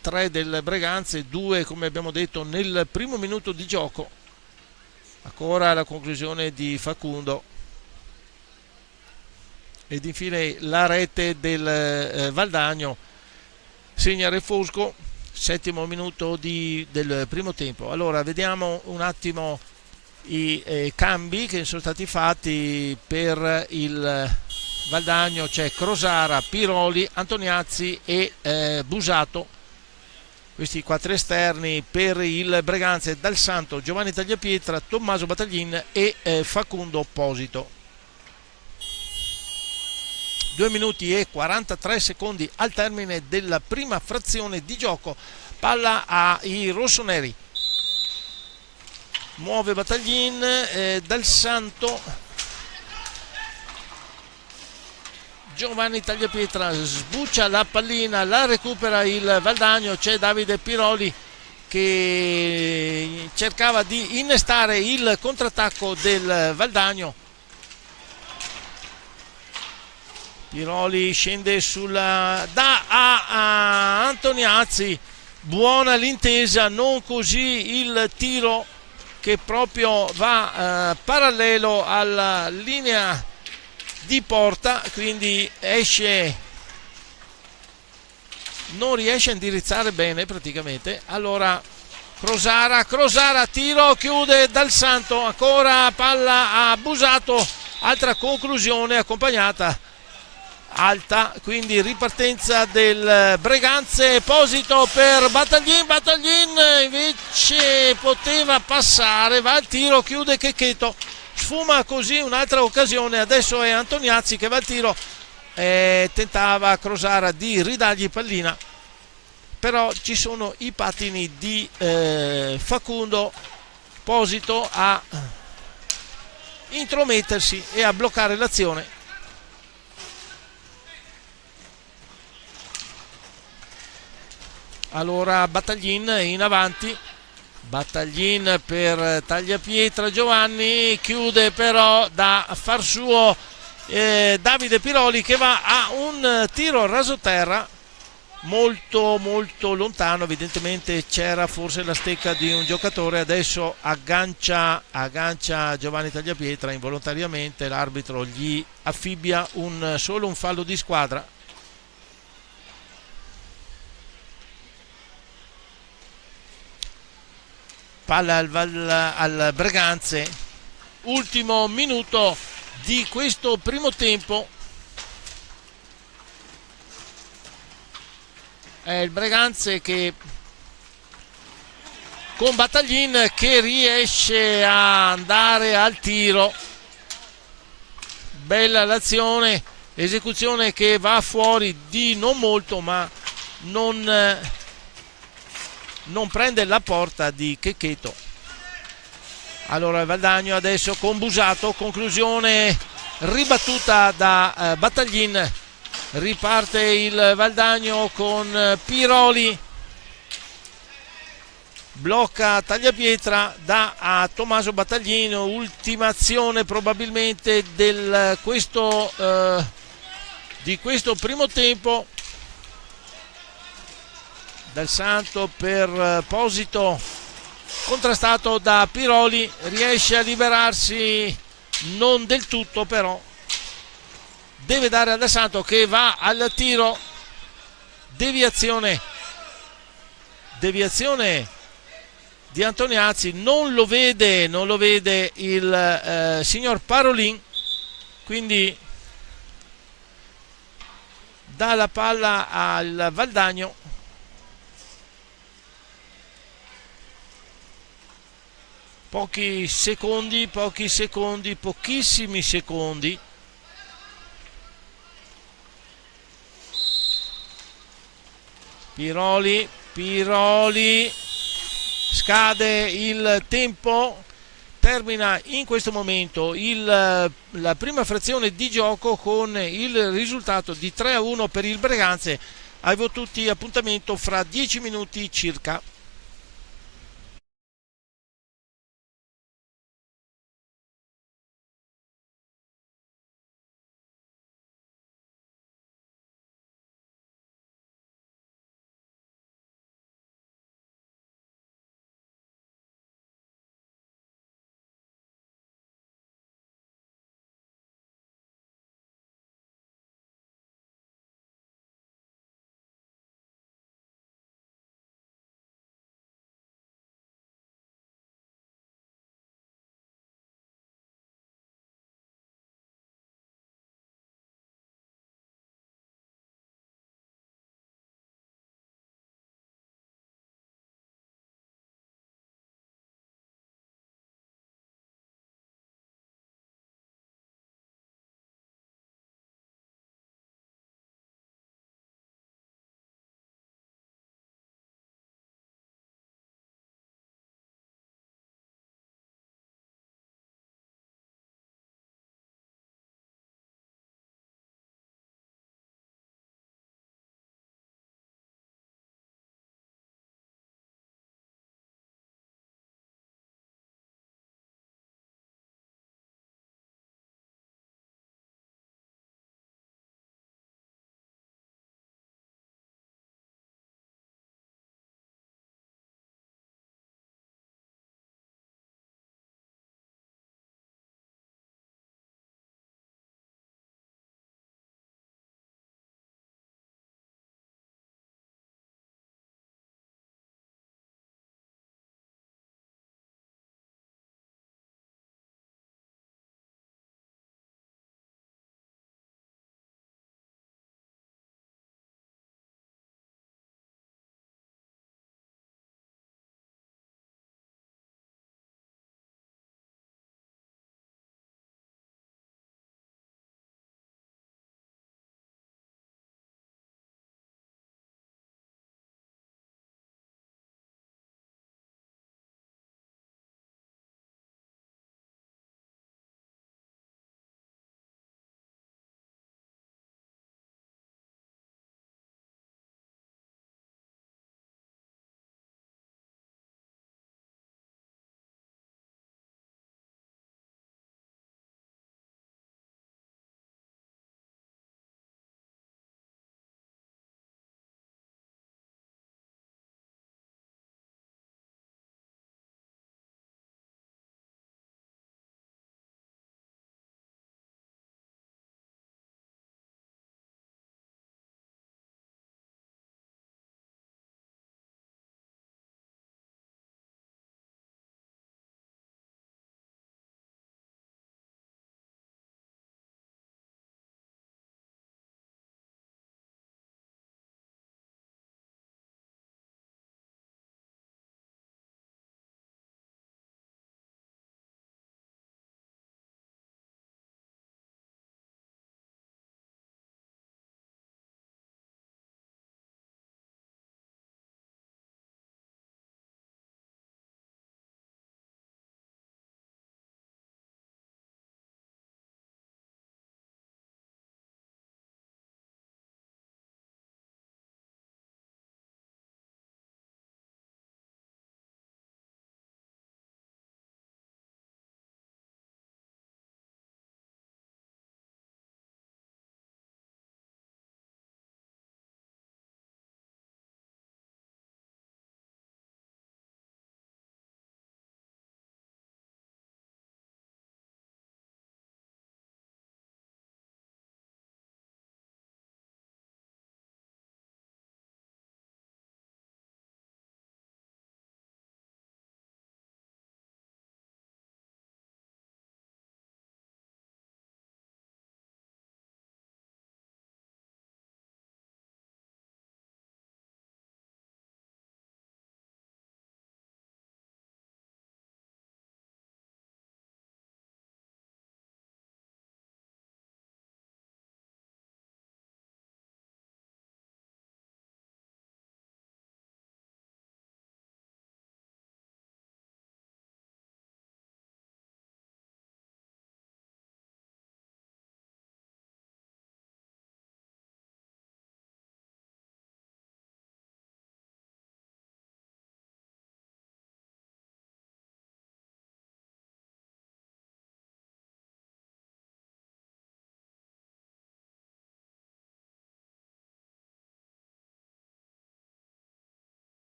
3 del Breganze, 2 come abbiamo detto nel primo minuto di gioco. Ancora la conclusione di Facundo ed infine la rete del Valdagno, segna Refosco, 7° minuto del primo tempo. Allora vediamo un attimo i cambi che sono stati fatti per il Valdagno. C'è Crosara, Piroli, Antoniazzi e Busato, questi 4 esterni. Per il Breganze Dal Santo, Giovanni Tagliapietra, Tommaso Battaglin e Facundo Opposito. 2 minuti e 43 secondi al termine della prima frazione di gioco, palla ai rossoneri, muove Battaglin, Dal Santo, Giovanni Tagliapietra sbuccia la pallina, la recupera il Valdagno. C'è Davide Piroli che cercava di innestare il contrattacco del Valdagno. Piroli scende a Antoniazzi, buona l'intesa, non così il tiro che proprio va parallelo alla linea di porta, quindi non riesce a indirizzare bene praticamente. Allora Crosara, tiro, chiude Dal Santo, ancora palla a Busato, altra conclusione accompagnata alta, quindi ripartenza del Breganze. Esposito per Battaglin invece poteva passare, va al tiro, chiude Checchetto, sfuma così un'altra occasione. Adesso è Antoniazzi che va al tiro, tentava Crosara di ridargli pallina, però ci sono i pattini di Facundo Esposito a intromettersi e a bloccare l'azione. Allora Battaglin in avanti, Battaglin per Tagliapietra, Giovanni chiude, però da far suo Davide Piroli, che va a un tiro rasoterra molto lontano. Evidentemente c'era forse la stecca di un giocatore. Adesso aggancia Giovanni Tagliapietra involontariamente, l'arbitro gli affibbia solo un fallo di squadra. Palla al Breganze, ultimo minuto di questo primo tempo. È il Breganze che con Battaglin che riesce a andare al tiro, bella l'azione, esecuzione che va fuori di non molto, ma non prende la porta di Checchetto. Allora Valdagno adesso con Busato, conclusione ribattuta da Battaglin, riparte il Valdagno con Piroli, blocca Tagliapietra, dà a Tommaso Battaglino, ultima azione probabilmente di questo primo tempo. Dal Santo per Posito, contrastato da Piroli, riesce a liberarsi, non del tutto però, deve dare a Dal Santo che va al tiro, deviazione di Antoniazzi, non lo vede il signor Parolin, quindi dà la palla al Valdagno. Pochissimi secondi. Piroli, scade il tempo, termina in questo momento la prima frazione di gioco con il risultato di 3-1 per il Breganze. Avevo tutti appuntamento fra 10 minuti circa.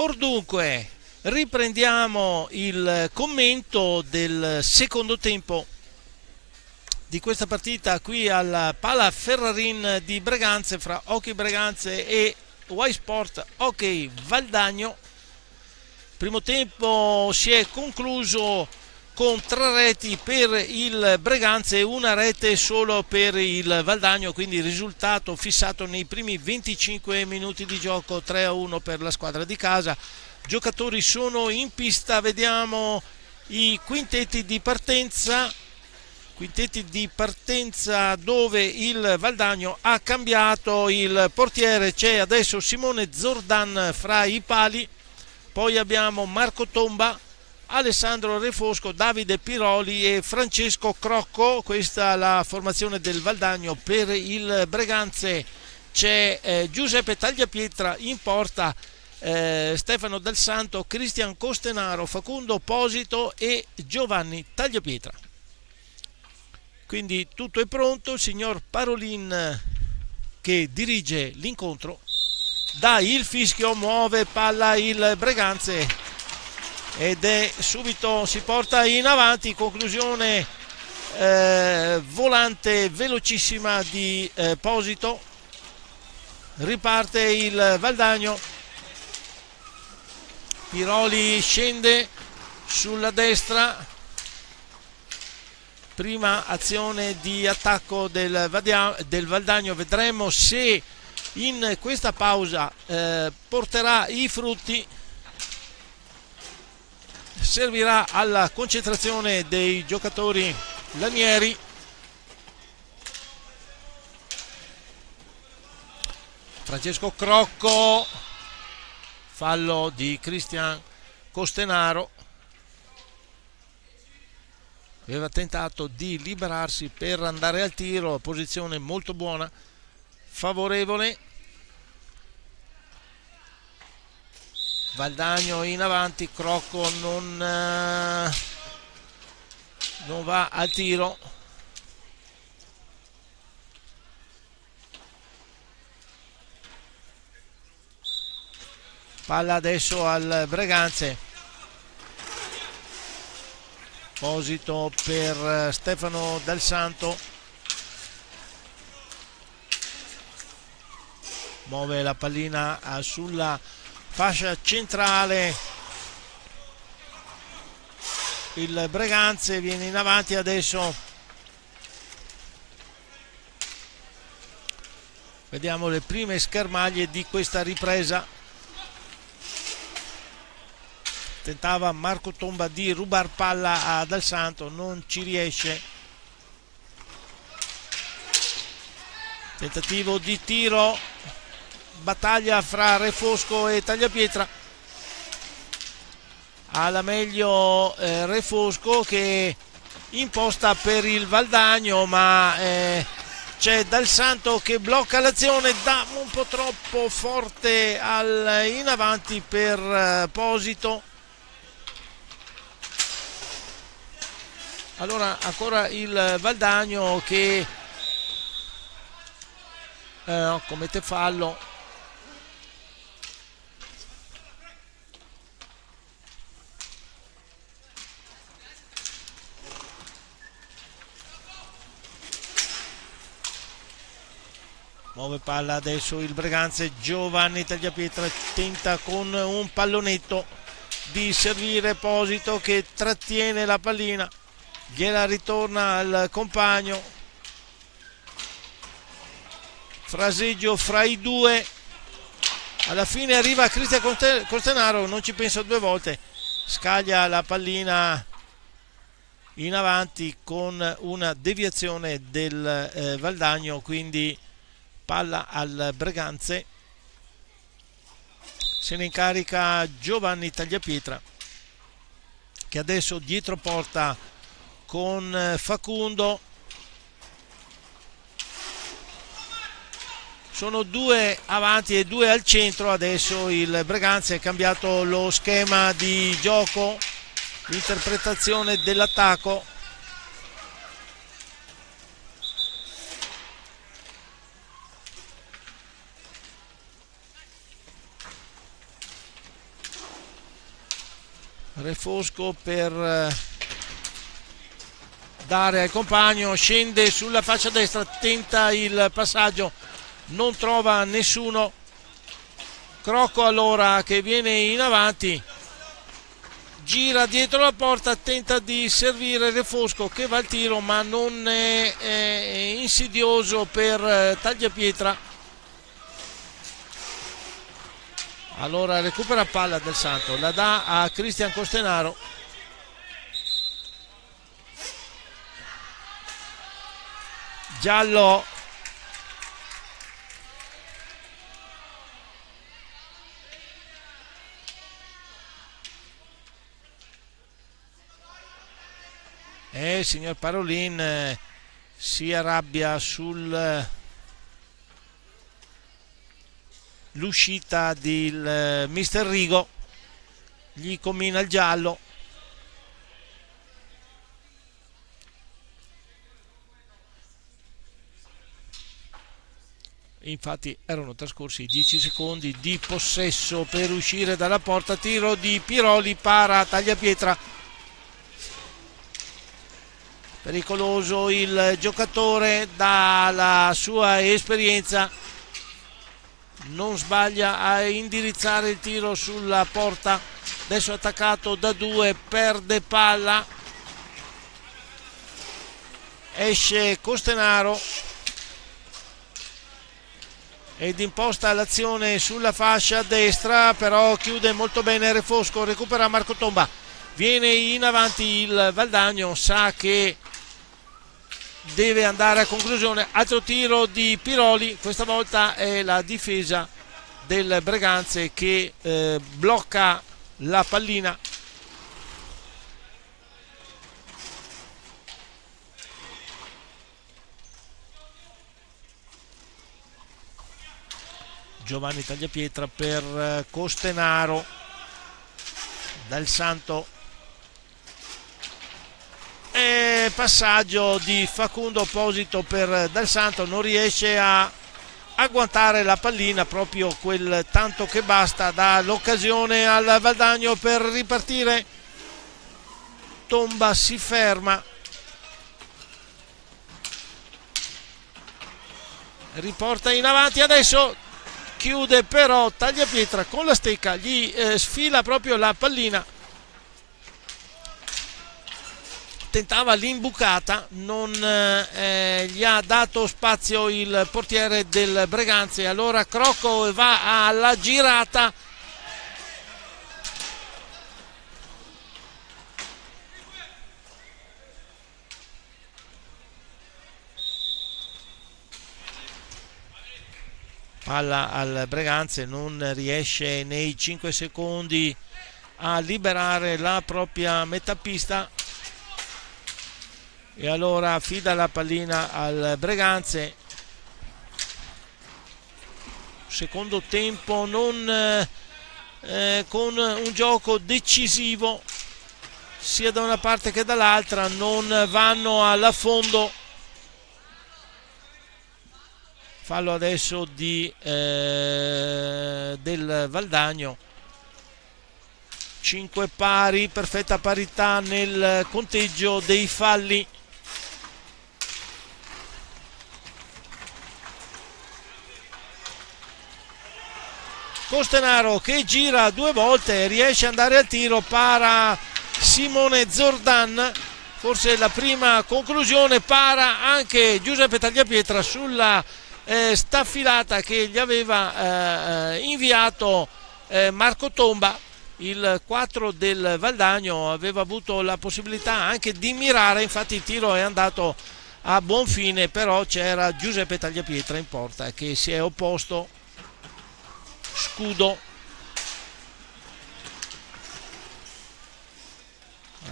Dunque, riprendiamo il commento del secondo tempo di questa partita qui al Pala Ferrarin di Breganze, fra Hockey Breganze e Y Sport Hockey Valdagno. Primo tempo si è concluso con 3 reti per il Breganze e 1 rete solo per il Valdagno, quindi risultato fissato nei primi 25 minuti di gioco, 3-1 per la squadra di casa. Giocatori sono in pista, vediamo i quintetti di partenza dove il Valdagno ha cambiato il portiere, c'è adesso Simone Zordan fra i pali, poi abbiamo Marco Tomba, Alessandro Refosco, Davide Piroli e Francesco Crocco. Questa è la formazione del Valdagno. Per il Breganze c'è Giuseppe Tagliapietra in porta, Stefano Del Santo, Cristian Costenaro, Facundo Posito e Giovanni Tagliapietra. Quindi tutto è pronto, il signor Parolin che dirige l'incontro dà il fischio, muove palla il Breganze ed è subito, si porta in avanti, conclusione volante velocissima di Posito, riparte il Valdagno, Piroli scende sulla destra, prima azione di attacco del Valdagno, vedremo se in questa pausa porterà i frutti, servirà alla concentrazione dei giocatori lanieri. Francesco Crocco, fallo di Cristian Costenaro, aveva tentato di liberarsi per andare al tiro, posizione molto buona, favorevole. Valdagno in avanti, Crocco non va al tiro. Palla adesso al Breganze. Posito per Stefano Del Santo. Muove la pallina sulla fascia centrale, il Breganze viene in avanti adesso, vediamo le prime schermaglie di questa ripresa. Tentava Marco Tomba di rubar palla a Del Santo, non ci riesce, tentativo di tiro, battaglia fra Refosco e Tagliapietra, alla meglio Refosco che imposta per il Valdagno, ma c'è Del Santo che blocca l'azione, dà un po' troppo forte in avanti per Posito. Allora ancora il Valdagno che commette fallo. Muove palla adesso il Breganze, Giovanni Tagliapietra tenta con un pallonetto di servire Posito che trattiene la pallina, gliela ritorna al compagno, fraseggio fra i due, alla fine arriva Cristian Costenaro, non ci pensa 2 volte, scaglia la pallina in avanti con una deviazione del Valdagno, quindi palla al Breganze. Se ne incarica Giovanni Tagliapietra che adesso dietro porta con Facundo. Sono 2 avanti e 2 al centro, adesso il Breganze ha cambiato lo schema di gioco, l'interpretazione dell'attacco. Refosco per dare al compagno, scende sulla fascia destra, tenta il passaggio, non trova nessuno. Crocco allora che viene in avanti, gira dietro la porta, tenta di servire Refosco che va al tiro ma non è insidioso per Tagliapietra. Allora recupera palla Del Santo, la dà a Cristian Costenaro. Giallo il signor Parolin si arrabbia sull'uscita del mister Rigo, gli combina il giallo. Infatti erano trascorsi 10 secondi di possesso per uscire dalla porta, tiro di Piroli, para Tagliapietra. Pericoloso il giocatore, dalla sua esperienza non sbaglia a indirizzare il tiro sulla porta. Adesso attaccato da due, perde palla, esce Costenaro ed imposta l'azione sulla fascia destra, però chiude molto bene Refosco, recupera Marco Tomba, viene in avanti il Valdagno, sa che deve andare a conclusione. Altro tiro di Piroli, questa volta è la difesa del Breganze che blocca la pallina. Giovanni Tagliapietra per Costenaro, Dal Santo, e passaggio di Facundo Opposito per Dal Santo, non riesce a agguantare la pallina, proprio quel tanto che basta, dà l'occasione al Valdagno per ripartire. Tomba si ferma, riporta in avanti, adesso chiude però Tagliapietra con la stecca, gli sfila proprio la pallina, tentava l'imbucata, non gli ha dato spazio il portiere del Breganze. Allora Crocco va alla girata, palla al Breganze, non riesce nei 5 secondi a liberare la propria metà pista e allora affida la pallina al Breganze. Secondo tempo non con un gioco decisivo sia da una parte che dall'altra, non vanno all'affondo. Fallo adesso del Valdagno. 5 pari, perfetta parità nel conteggio dei falli. Costenaro che gira 2 volte, riesce ad andare al tiro, para Simone Zordan, forse la prima conclusione, para anche Giuseppe Tagliapietra sulla staffilata che gli aveva inviato Marco Tomba. Il 4 del Valdagno aveva avuto la possibilità anche di mirare, infatti il tiro è andato a buon fine, però c'era Giuseppe Tagliapietra in porta che si è opposto. Scudo,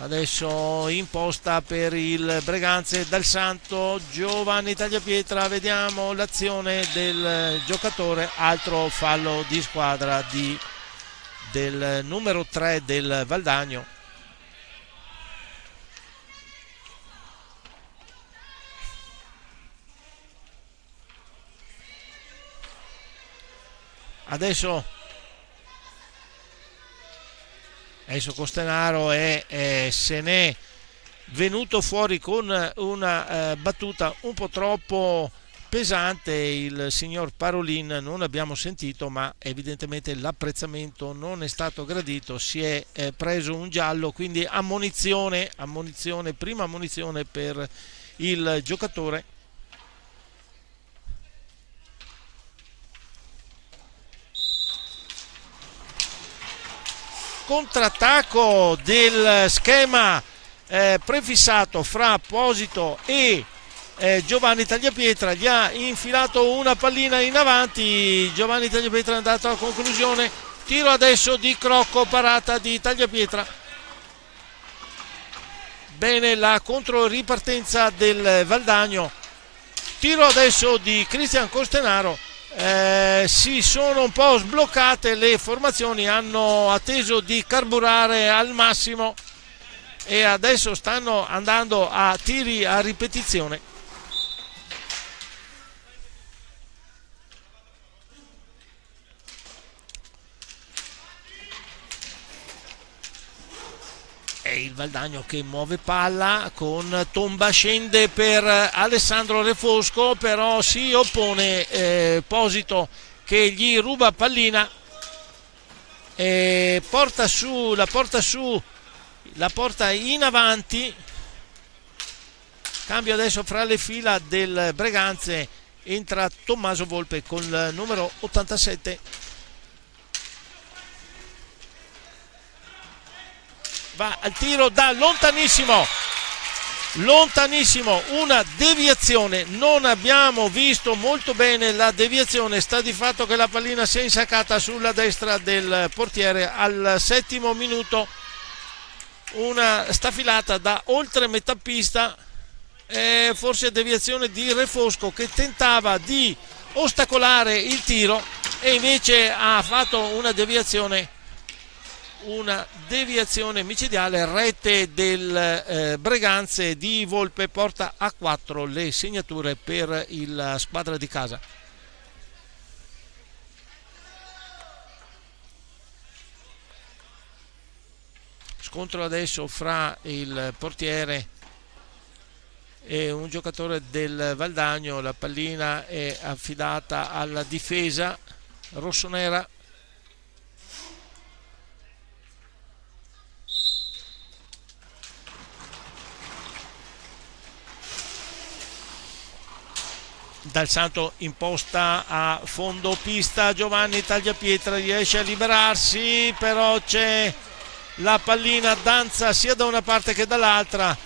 adesso imposta per il Breganze Dal Santo, Giovanni Tagliapietra, vediamo l'azione del giocatore, altro fallo di squadra del numero 3 del Valdagno. Adesso Adesso Costenaro se n'è venuto fuori con una battuta un po' troppo pesante. Il signor Parolin non abbiamo sentito, ma evidentemente l'apprezzamento non è stato gradito, si è preso un giallo, quindi ammonizione, prima ammonizione per il giocatore. Contrattacco del schema prefissato fra Posito e Giovanni Tagliapietra, gli ha infilato una pallina in avanti, Giovanni Tagliapietra è andato alla conclusione, tiro adesso di Crocco, parata di Tagliapietra. Bene la controripartenza del Valdagno, tiro adesso di Cristian Costenaro. Si sono un po' sbloccate le formazioni, hanno atteso di carburare al massimo e adesso stanno andando a tiri a ripetizione. È il Valdagno che muove palla con Tomba, scende per Alessandro Refosco, però si oppone Posito che gli ruba pallina e la porta in avanti. Cambio adesso fra le fila del Breganze, entra Tommaso Volpe con il numero 87. Va al tiro da lontanissimo, una deviazione, non abbiamo visto molto bene la deviazione, sta di fatto che la pallina si è insaccata sulla destra del portiere al 7° minuto, una stafilata da oltre metà pista, forse deviazione di Refosco che tentava di ostacolare il tiro e invece ha fatto una deviazione micidiale. Rete del Breganze di Volpe porta a 4 le segnature per la squadra di casa. Scontro adesso fra il portiere e un giocatore del Valdagno, la pallina è affidata alla difesa rossonera. Dal Santo imposta a fondo pista, Giovanni Tagliapietra riesce a liberarsi, però c'è la pallina, danza sia da una parte che dall'altra,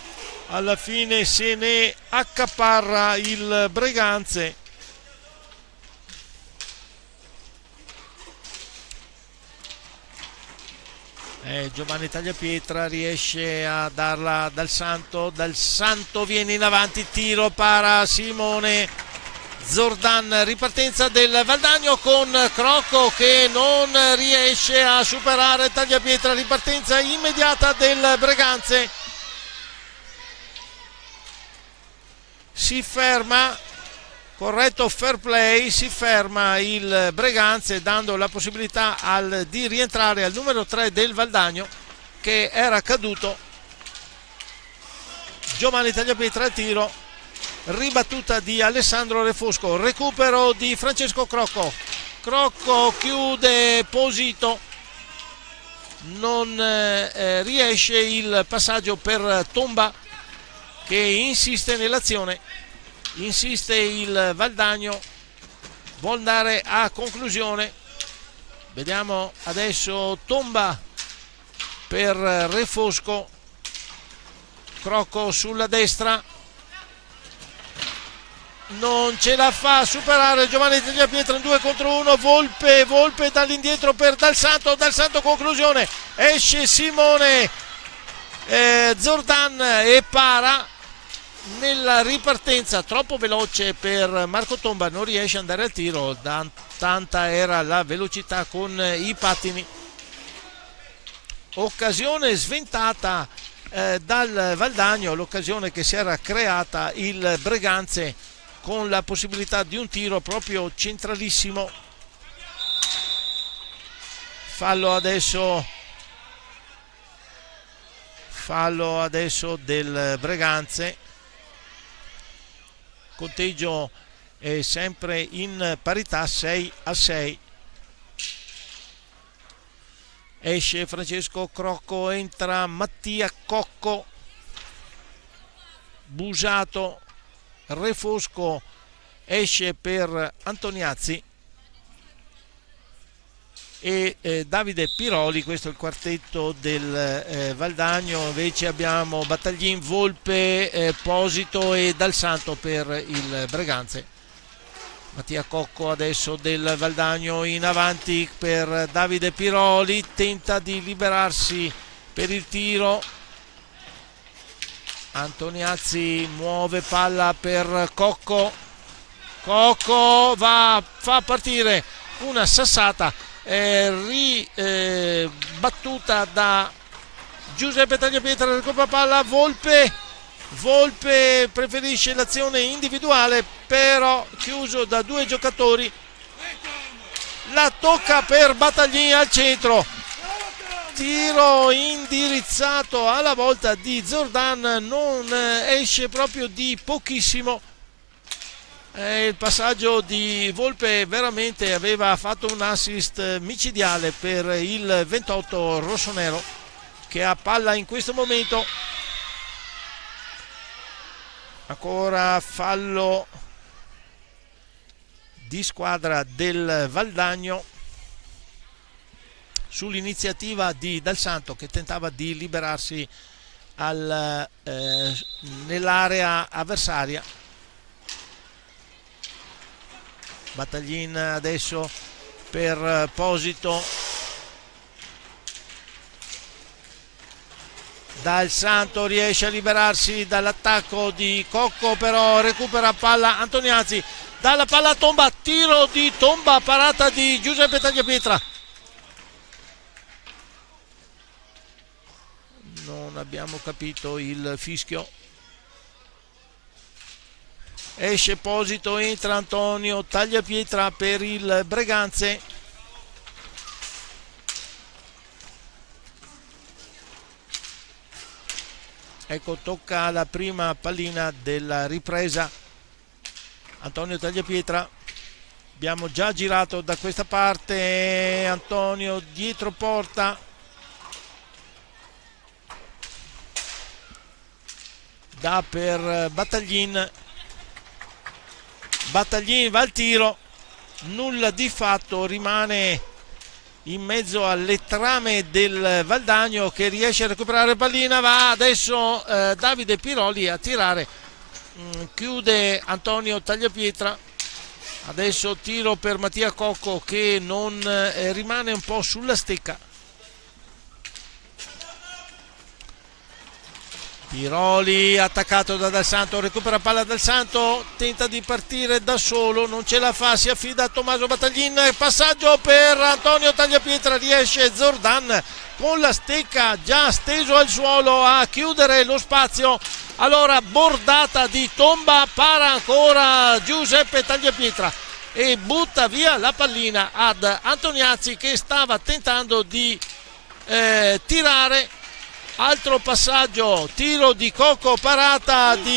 alla fine se ne accaparra il Breganze. Giovanni Tagliapietra riesce a darla Dal Santo viene in avanti, tiro, para Simone Zordan, ripartenza del Valdagno con Crocco che non riesce a superare Tagliapietra, ripartenza immediata del Breganze, si ferma, corretto fair play, si ferma il Breganze dando la possibilità di rientrare al numero 3 del Valdagno che era caduto. Giovanni Tagliapietra al tiro, ribattuta di Alessandro Refosco, recupero di Francesco Crocco, chiude Posito, non riesce il passaggio per Tomba che insiste nell'azione, insiste il Valdagno, vuol andare a conclusione. Vediamo adesso Tomba per Refosco, Crocco sulla destra, non ce la fa a superare Giovanni Tagliapietra in 2 contro 1, Volpe dall'indietro per Dal Santo conclusione, esce Simone Zordan e para nella ripartenza, troppo veloce per Marco Tomba, non riesce ad andare al tiro, tanta era la velocità con i pattini. Occasione sventata dal Valdagno, l'occasione che si era creata il Breganze con la possibilità di un tiro proprio centralissimo. Fallo adesso fallo adesso del Breganze, conteggio è sempre in parità 6-6. Esce Francesco Crocco, entra Mattia Cocco, Busato, Refosco esce per Antoniazzi e Davide Piroli. Questo è il quartetto del Valdagno. Invece abbiamo Battaglin, Volpe, Posito e Dal Santo per il Breganze. Mattia Cocco adesso del Valdagno in avanti per Davide Piroli, tenta di liberarsi per il tiro. Antoniazzi muove palla per Cocco, Cocco fa partire una sassata ribattuta da Giuseppe Tagliapietra, recupera palla Volpe preferisce l'azione individuale, però chiuso da due giocatori, la tocca per Battaglin al centro, tiro indirizzato alla volta di Zordan, non esce proprio di pochissimo. Il passaggio di Volpe veramente aveva fatto un assist micidiale per il 28 rossonero, che ha palla in questo momento. Ancora fallo di squadra del Valdagno sull'iniziativa di Dal Santo, che tentava di liberarsi nell'area avversaria. Battaglin adesso per Posito, Dal Santo riesce a liberarsi dall'attacco di Cocco, però recupera palla Antoniazzi, dalla palla a Tomba, tiro di Tomba, parata di Giuseppe Tagliapietra. Non abbiamo capito il fischio. Esce Posito, entra Antonio Tagliapietra per il Breganze. Ecco, tocca la prima pallina della ripresa Antonio Tagliapietra. Abbiamo già girato da questa parte, Antonio dietro porta, dà per Battaglin, Battaglin va al tiro, nulla di fatto, rimane in mezzo alle trame del Valdagno, che riesce a recuperare pallina. Va adesso Davide Piroli a tirare, chiude Antonio Tagliapietra. Adesso tiro per Mattia Cocco, che non rimane un po' sulla stecca. Piroli attaccato da Dal Santo, recupera palla Dal Santo, tenta di partire da solo, non ce la fa, si affida a Tommaso Battaglin, passaggio per Antonio Tagliapietra, riesce Zordan con la stecca già steso al suolo a chiudere lo spazio. Allora bordata di Tomba, para ancora Giuseppe Tagliapietra e butta via la pallina ad Antoniazzi, che stava tentando di tirare. Altro passaggio, tiro di Cocco, parata ed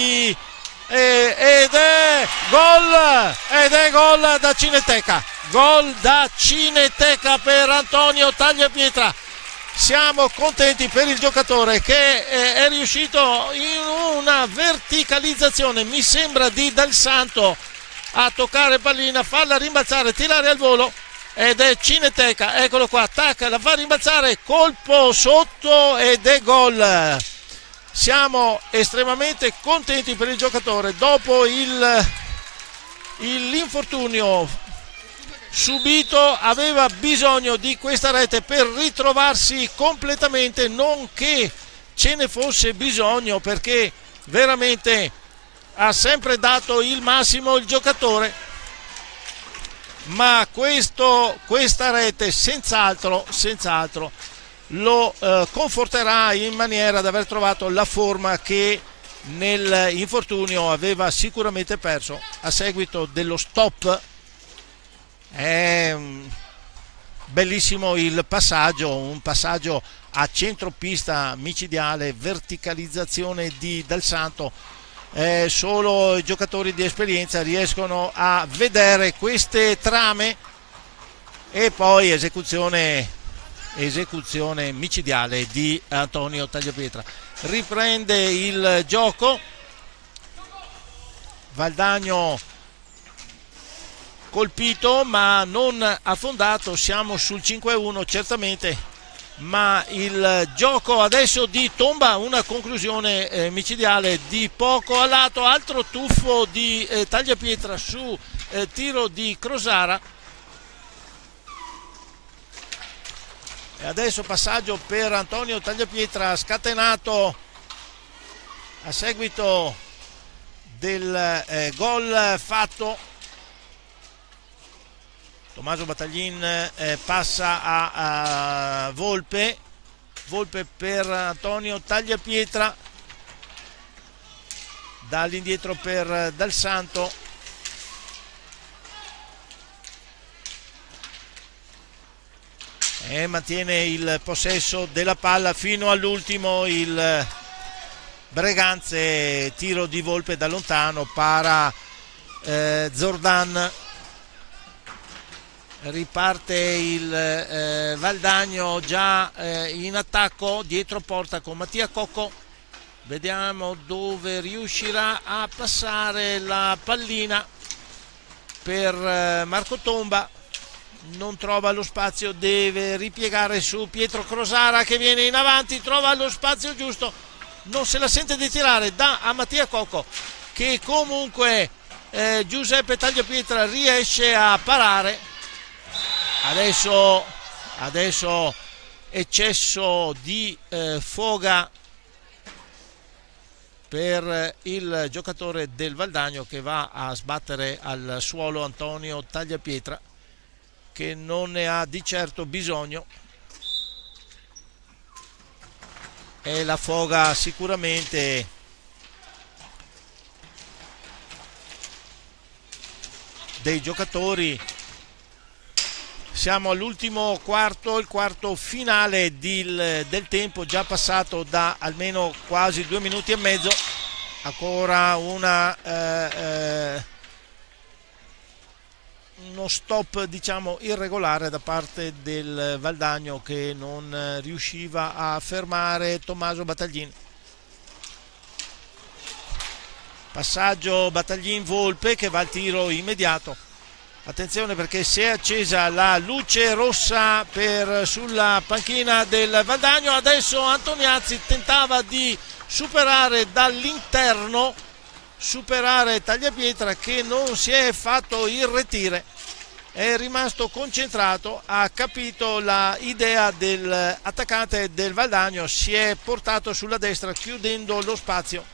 è gol da Cineteca, gol da Cineteca per Antonio Tagliapietra. Siamo contenti per il giocatore, che è riuscito in una verticalizzazione, mi sembra, di Dal Santo, a toccare pallina, farla rimbalzare, tirare al volo, ed è Cineteca, eccolo qua, attacca, la fa rimbalzare, colpo sotto ed è gol. Siamo estremamente contenti per il giocatore. Dopo l'infortunio subito aveva bisogno di questa rete per ritrovarsi completamente, non che ce ne fosse bisogno, perché veramente ha sempre dato il massimo il giocatore, ma questa rete senz'altro lo conforterà in maniera da aver trovato la forma che nell'infortunio aveva sicuramente perso a seguito dello stop. È bellissimo il passaggio, un passaggio a centropista micidiale, verticalizzazione di Dal Santo. Solo i giocatori di esperienza riescono a vedere queste trame, e poi esecuzione micidiale di Antonio Tagliapietra. Riprende il gioco Valdagno, colpito ma non affondato, siamo sul 5-1 certamente, ma il gioco adesso di Tomba, una conclusione micidiale di poco a lato, altro tuffo di Tagliapietra su tiro di Crosara, e adesso passaggio per Antonio Tagliapietra, scatenato a seguito del gol fatto. Tommaso Battaglin passa a Volpe per Antonio Tagliapietra, dall'indietro per Dal Santo, e mantiene il possesso della palla fino all'ultimo il Breganze. Tiro di Volpe da lontano, para Zordan. Riparte il Valdagno già in attacco dietro porta con Mattia Cocco, vediamo dove riuscirà a passare la pallina per Marco Tomba, non trova lo spazio, deve ripiegare su Pietro Crosara che viene in avanti, trova lo spazio giusto, non se la sente di tirare, dà a Mattia Cocco che comunque Giuseppe Tagliapietra riesce a parare. Adesso eccesso di foga per il giocatore del Valdagno, che va a sbattere al suolo Antonio Tagliapietra, che non ne ha di certo bisogno, e la foga sicuramente dei giocatori. Siamo all'ultimo quarto, il quarto finale del tempo, già passato da almeno quasi 2 minuti e mezzo. Ancora uno stop diciamo irregolare da parte del Valdagno, che non riusciva a fermare Tommaso Battaglin. Passaggio Battaglin-Volpe che va al tiro immediato. Attenzione perché si è accesa la luce rossa sulla panchina del Valdagno. Adesso Antoniazzi tentava di superare dall'interno, Tagliapietra, che non si è fatto irretire, è rimasto concentrato, ha capito l'idea dell'attaccante del Valdagno, si è portato sulla destra chiudendo lo spazio,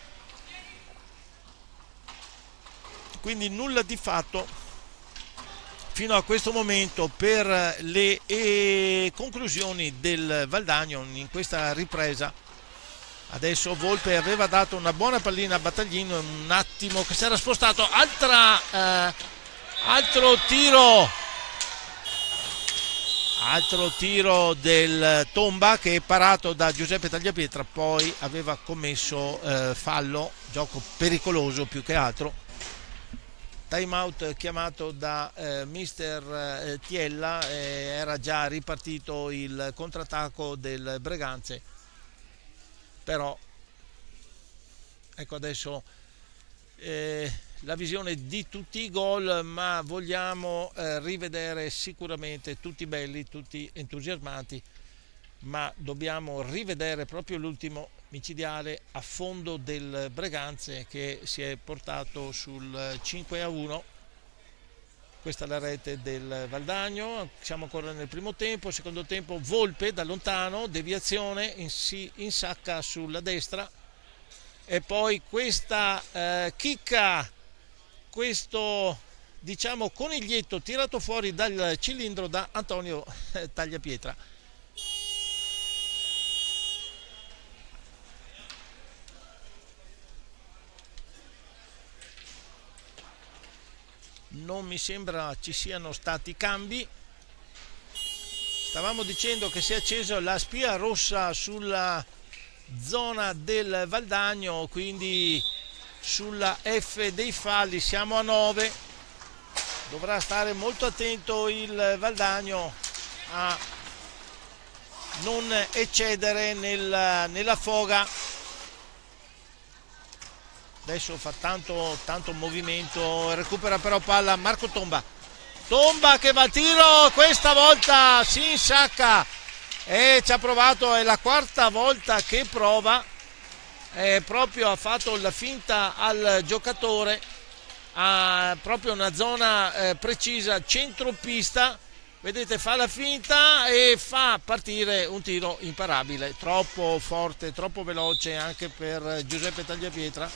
quindi nulla di fatto fino a questo momento per le conclusioni del Valdagno in questa ripresa. Adesso Volpe aveva dato una buona pallina a Battaglino, un attimo che si era spostato, altro tiro del Tomba, che è parato da Giuseppe Tagliapietra, poi aveva commesso fallo, gioco pericoloso più che altro. Time out chiamato da mister Tiella, era già ripartito il contrattacco del Breganze, però ecco adesso la visione di tutti i gol, ma vogliamo rivedere sicuramente tutti belli, tutti entusiasmanti, ma dobbiamo rivedere proprio l'ultimo micidiale a fondo del Breganze, che si è portato sul 5-1. Questa è la rete del Valdagno, siamo ancora nel primo tempo. Secondo tempo Volpe da lontano, deviazione, si insacca sulla destra, e poi questa chicca, questo diciamo coniglietto tirato fuori dal cilindro da Antonio Tagliapietra. Non mi sembra ci siano stati cambi, stavamo dicendo che si è accesa la spia rossa sulla zona del Valdagno, quindi sulla F dei falli. Siamo a 9, dovrà stare molto attento il Valdagno a non eccedere nella foga. Adesso fa tanto movimento, recupera però palla Marco Tomba che va a tiro, questa volta si insacca e ci ha provato, è la quarta volta che prova, proprio ha fatto la finta al giocatore, ha proprio una zona precisa, centropista, vedete, fa la finta e fa partire un tiro imparabile, troppo forte, troppo veloce anche per Giuseppe Tagliapietra,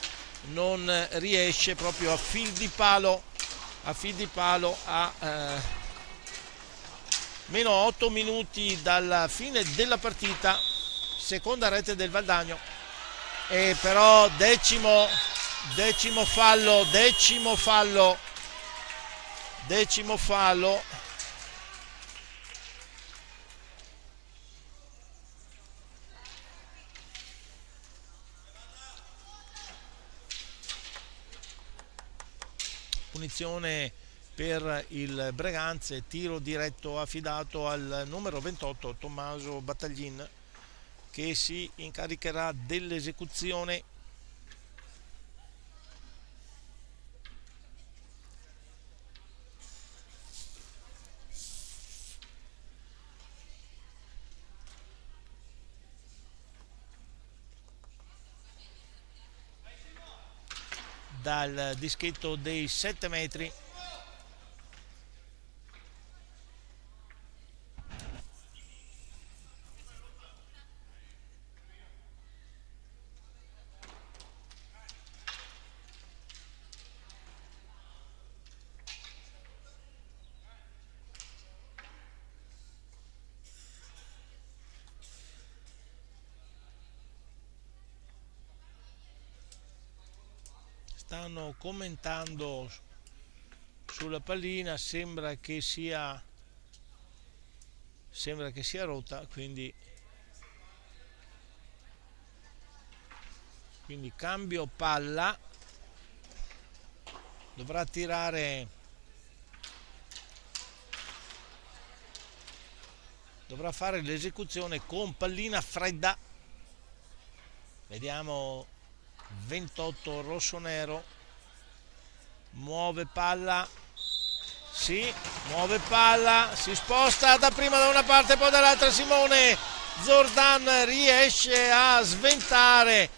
non riesce, proprio a fil di palo a meno 8 minuti dalla fine della partita, seconda rete del Valdagno, e però decimo fallo. Punizione per il Breganze, tiro diretto affidato al numero 28 Tommaso Battaglin, che si incaricherà dell'esecuzione. Dal dischetto dei 7 metri. Stanno commentando sulla pallina, sembra che sia rotta, quindi cambio palla, dovrà tirare, dovrà fare l'esecuzione con pallina fredda. Vediamo 28 rossonero, muove palla, si sposta da prima da una parte poi dall'altra. Simone Zordan riesce a sventare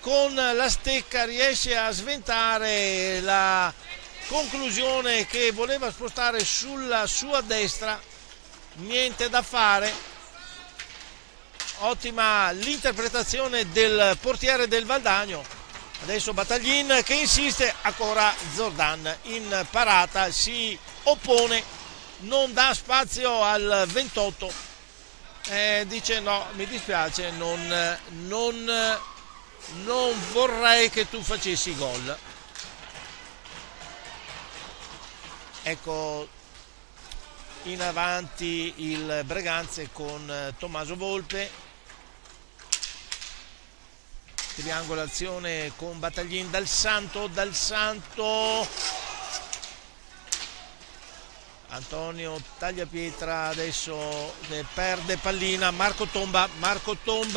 con la stecca, riesce a sventare la conclusione che voleva spostare sulla sua destra, niente da fare. Ottima l'interpretazione del portiere del Valdagno. Adesso Battaglin che insiste, ancora Zordan in parata, si oppone, non dà spazio al 28, dice no, mi dispiace, non vorrei che tu facessi gol. Ecco in avanti il Breganze con Tommaso Volpe, triangolazione con Battaglin, Dal Santo, Antonio Tagliapietra adesso perde pallina, Marco Tomba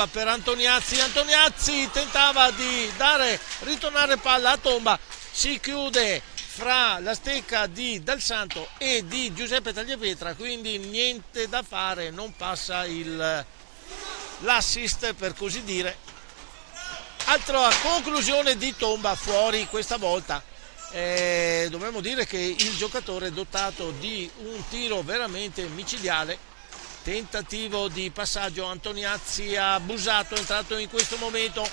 per Antoniazzi tentava di ritornare palla a Tomba, si chiude fra la stecca di Dal Santo e di Giuseppe Tagliapietra, quindi niente da fare, non passa l'assist per così dire. Altra conclusione di Tomba, fuori questa volta. Dobbiamo dire che il giocatore è dotato di un tiro veramente micidiale. Tentativo di passaggio, Antoniazzi ha abusato, è entrato in questo momento,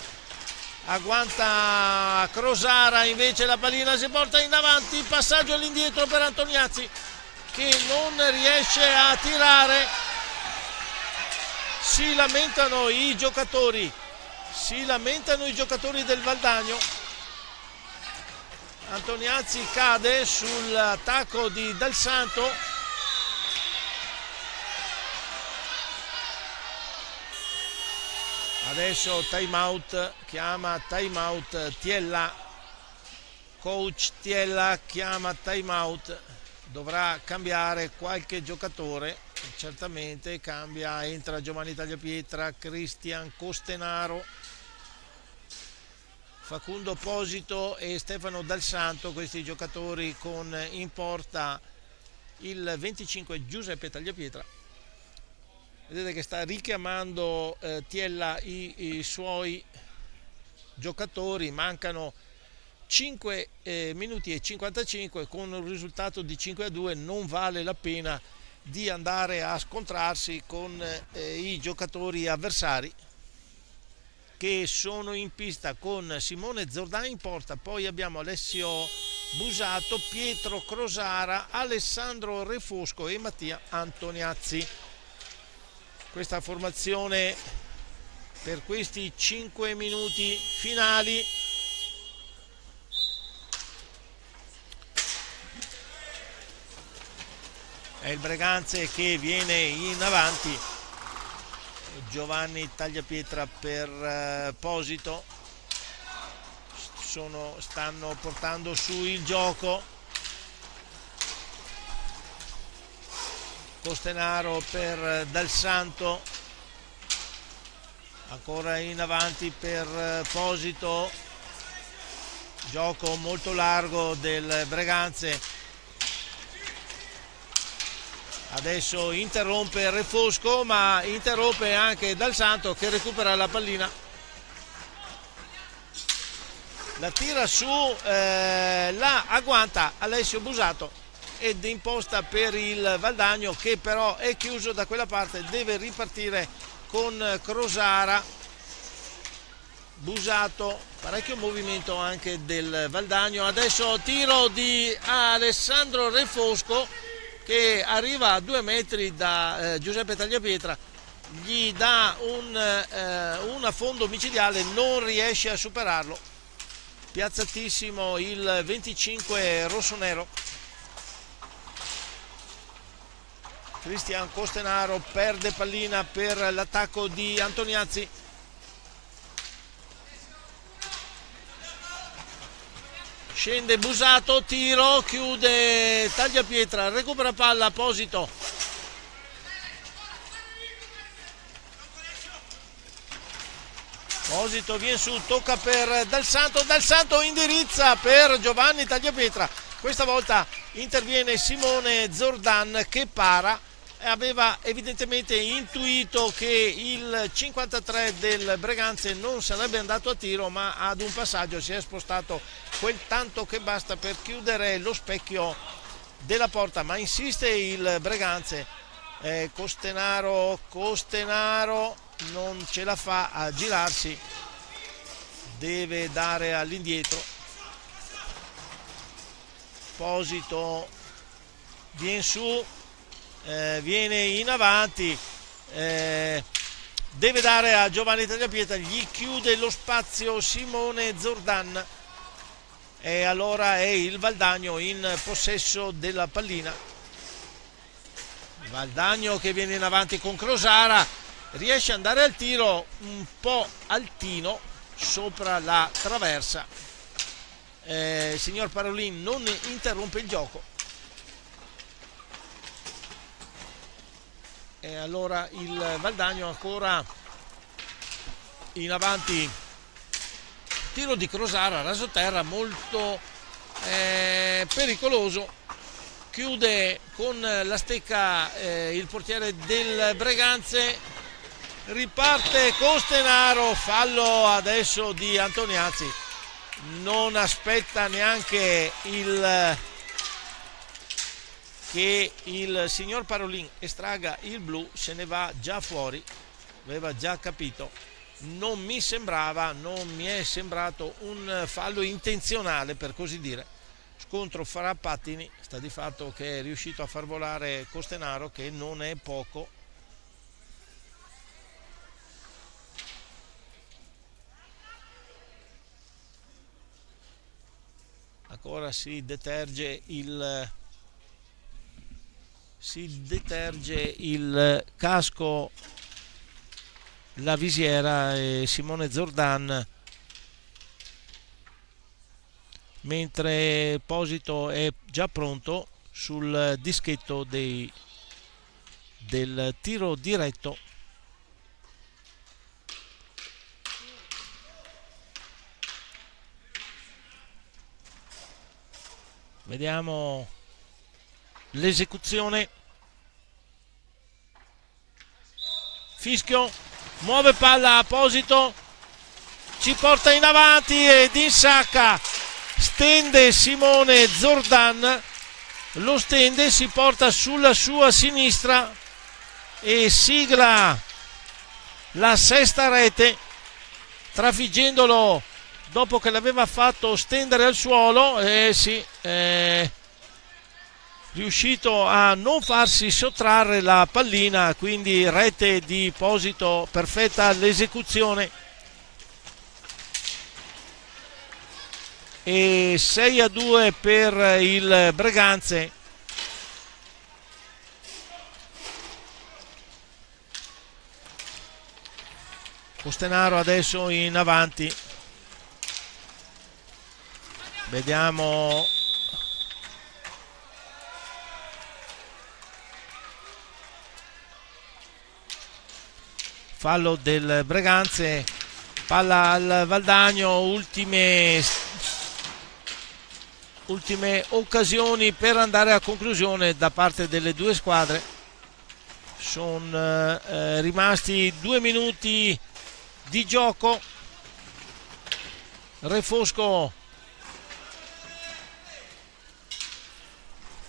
agguanta Crosara, invece la pallina si porta in avanti, passaggio all'indietro per Antoniazzi che non riesce a tirare. Si lamentano i giocatori del Valdagno. Antoniazzi cade sull'attacco di Dal Santo, Adesso time out, chiama time out Tiella, coach Tiella chiama time out, dovrà cambiare qualche giocatore, certamente cambia, entra Giovanni Tagliapietra, Cristian Costenaro, Facundo Posito e Stefano Dal Santo, questi giocatori con in porta il 25 Giuseppe Tagliapietra. Vedete che sta richiamando Tiella i suoi giocatori, mancano 5 minuti e 55, con un risultato di 5-2 non vale la pena di andare a scontrarsi con i giocatori avversari, che sono in pista con Simone Zordan in porta, poi abbiamo Alessio Busato, Pietro Crosara, Alessandro Refosco e Mattia Antoniazzi. Questa formazione per questi 5 minuti finali. È il Breganze che viene in avanti, Giovanni Tagliapietra per Posito, stanno portando su il gioco, Costenaro per Dal Santo, ancora in avanti per Posito, gioco molto largo del Breganze. Adesso interrompe Refosco, ma interrompe anche Dal Santo che recupera la pallina, la tira su, la agguanta Alessio Busato ed imposta per il Valdagno, che però è chiuso da quella parte, deve ripartire con Crosara. Busato, parecchio movimento anche del Valdagno. Adesso tiro di Alessandro Refosco che arriva a 2 metri da Giuseppe Tagliapietra, gli dà un affondo micidiale, non riesce a superarlo. Piazzatissimo il 25 rossonero. Cristian Costenaro perde pallina per l'attacco di Antoniazzi. Scende Busato, tiro, chiude Tagliapietra, recupera palla Posito. Posito viene su, tocca per Dal Santo indirizza per Giovanni Tagliapietra. Questa volta interviene Simone Zordan che para. Aveva evidentemente intuito che il 53 del Breganze non sarebbe andato a tiro, ma ad un passaggio si è spostato quel tanto che basta per chiudere lo specchio della porta, ma insiste il Breganze. Costenaro non ce la fa a girarsi, deve dare all'indietro. Posito viene su, viene in avanti, deve dare a Giovanni Tagliapietra, gli chiude lo spazio Simone Zordan e allora è il Valdagno in possesso della pallina. Valdagno che viene in avanti con Crosara, riesce ad andare al tiro un po' altino sopra la traversa. Il signor Parolin non interrompe il gioco. E allora il Valdagno ancora in avanti, tiro di Crosara, rasoterra molto pericoloso, chiude con la stecca il portiere del Breganze, riparte Costenaro, fallo adesso di Antoniazzi, non aspetta neanche che il signor Parolin estraga il blu, se ne va già fuori, aveva già capito. Non mi è sembrato un fallo intenzionale, per così dire. Scontro fra pattini, sta di fatto che è riuscito a far volare Costenaro, che non è poco. Ancora si deterge il casco la visiera e Simone Zordan, mentre Posito è già pronto sul dischetto del tiro diretto. Vediamo l'esecuzione. Fischio, muove palla Posito, ci porta in avanti ed insacca, stende Simone Zordan, lo stende, si porta sulla sua sinistra e sigla la sesta rete, trafiggendolo dopo che l'aveva fatto stendere al suolo. Riuscito a non farsi sottrarre la pallina, quindi rete di Posito, perfetta l'esecuzione. E 6-2 per il Breganze. Costenaro adesso in avanti. Vediamo fallo del Breganze, palla al Valdagno, ultime occasioni per andare a conclusione da parte delle due squadre. Sono rimasti 2 minuti di gioco. Refosco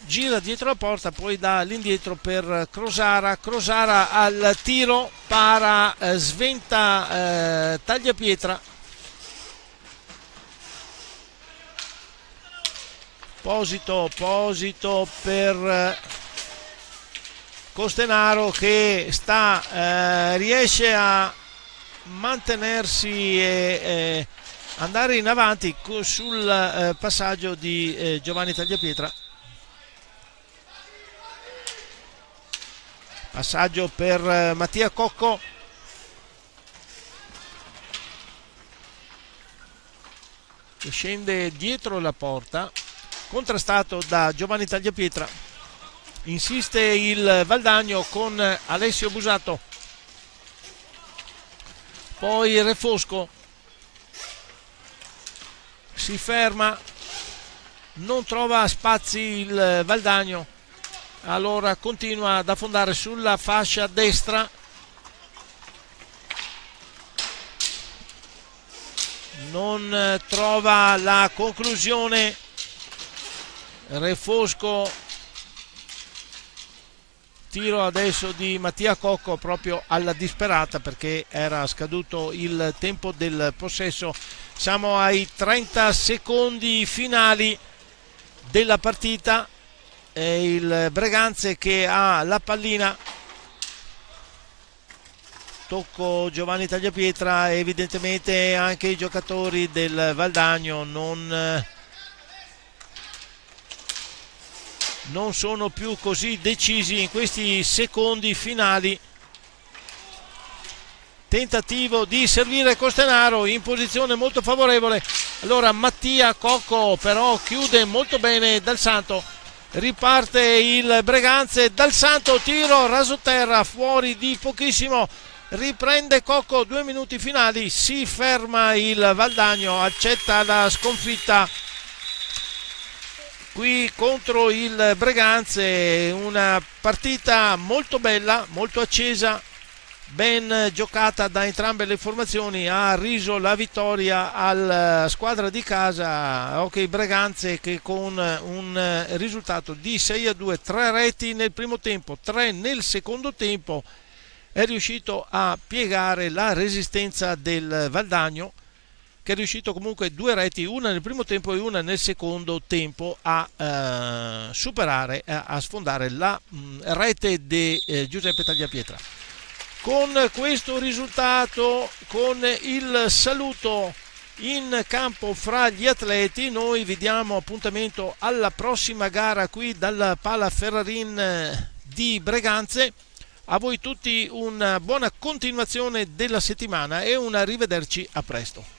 gira dietro la porta, poi dà all'indietro per Crosara al tiro, para, sventa Tagliapietra. Posito per Costenaro che riesce a mantenersi e andare in avanti sul passaggio di Giovanni Tagliapietra. Passaggio per Mattia Cocco, che scende dietro la porta, contrastato da Giovanni Tagliapietra. Insiste il Valdagno con Alessio Busato, poi Refosco si ferma, non trova spazi il Valdagno, allora continua ad affondare sulla fascia destra. Non trova la conclusione Refosco. Tiro adesso di Mattia Cocco proprio alla disperata, perché era scaduto il tempo del possesso. Siamo ai 30 secondi finali della partita. È il Breganze che ha la pallina. Tocco Giovanni Tagliapietra, evidentemente anche i giocatori del Valdagno non sono più così decisi in questi secondi finali. Tentativo di servire Costenaro in posizione molto favorevole. Allora Mattia Cocco però chiude molto bene Dal Santo. Riparte il Breganze, Dal Santo, tiro rasoterra fuori di pochissimo. Riprende Cocco, 2 minuti finali, si ferma il Valdagno, accetta la sconfitta qui contro il Breganze. Una partita molto bella, molto accesa, ben giocata da entrambe le formazioni. Ha riso la vittoria alla squadra di casa Hockey Breganze, che con un risultato di 6-2, 3 reti nel primo tempo, 3 nel secondo tempo, è riuscito a piegare la resistenza del Valdagno, che è riuscito comunque 2 reti, una nel primo tempo e una nel secondo tempo, a superare, a sfondare la rete di Giuseppe Tagliapietra. Con questo risultato, con il saluto in campo fra gli atleti, noi vi diamo appuntamento alla prossima gara qui dalla Pala Ferrarin di Breganze. A voi tutti una buona continuazione della settimana e un arrivederci a presto.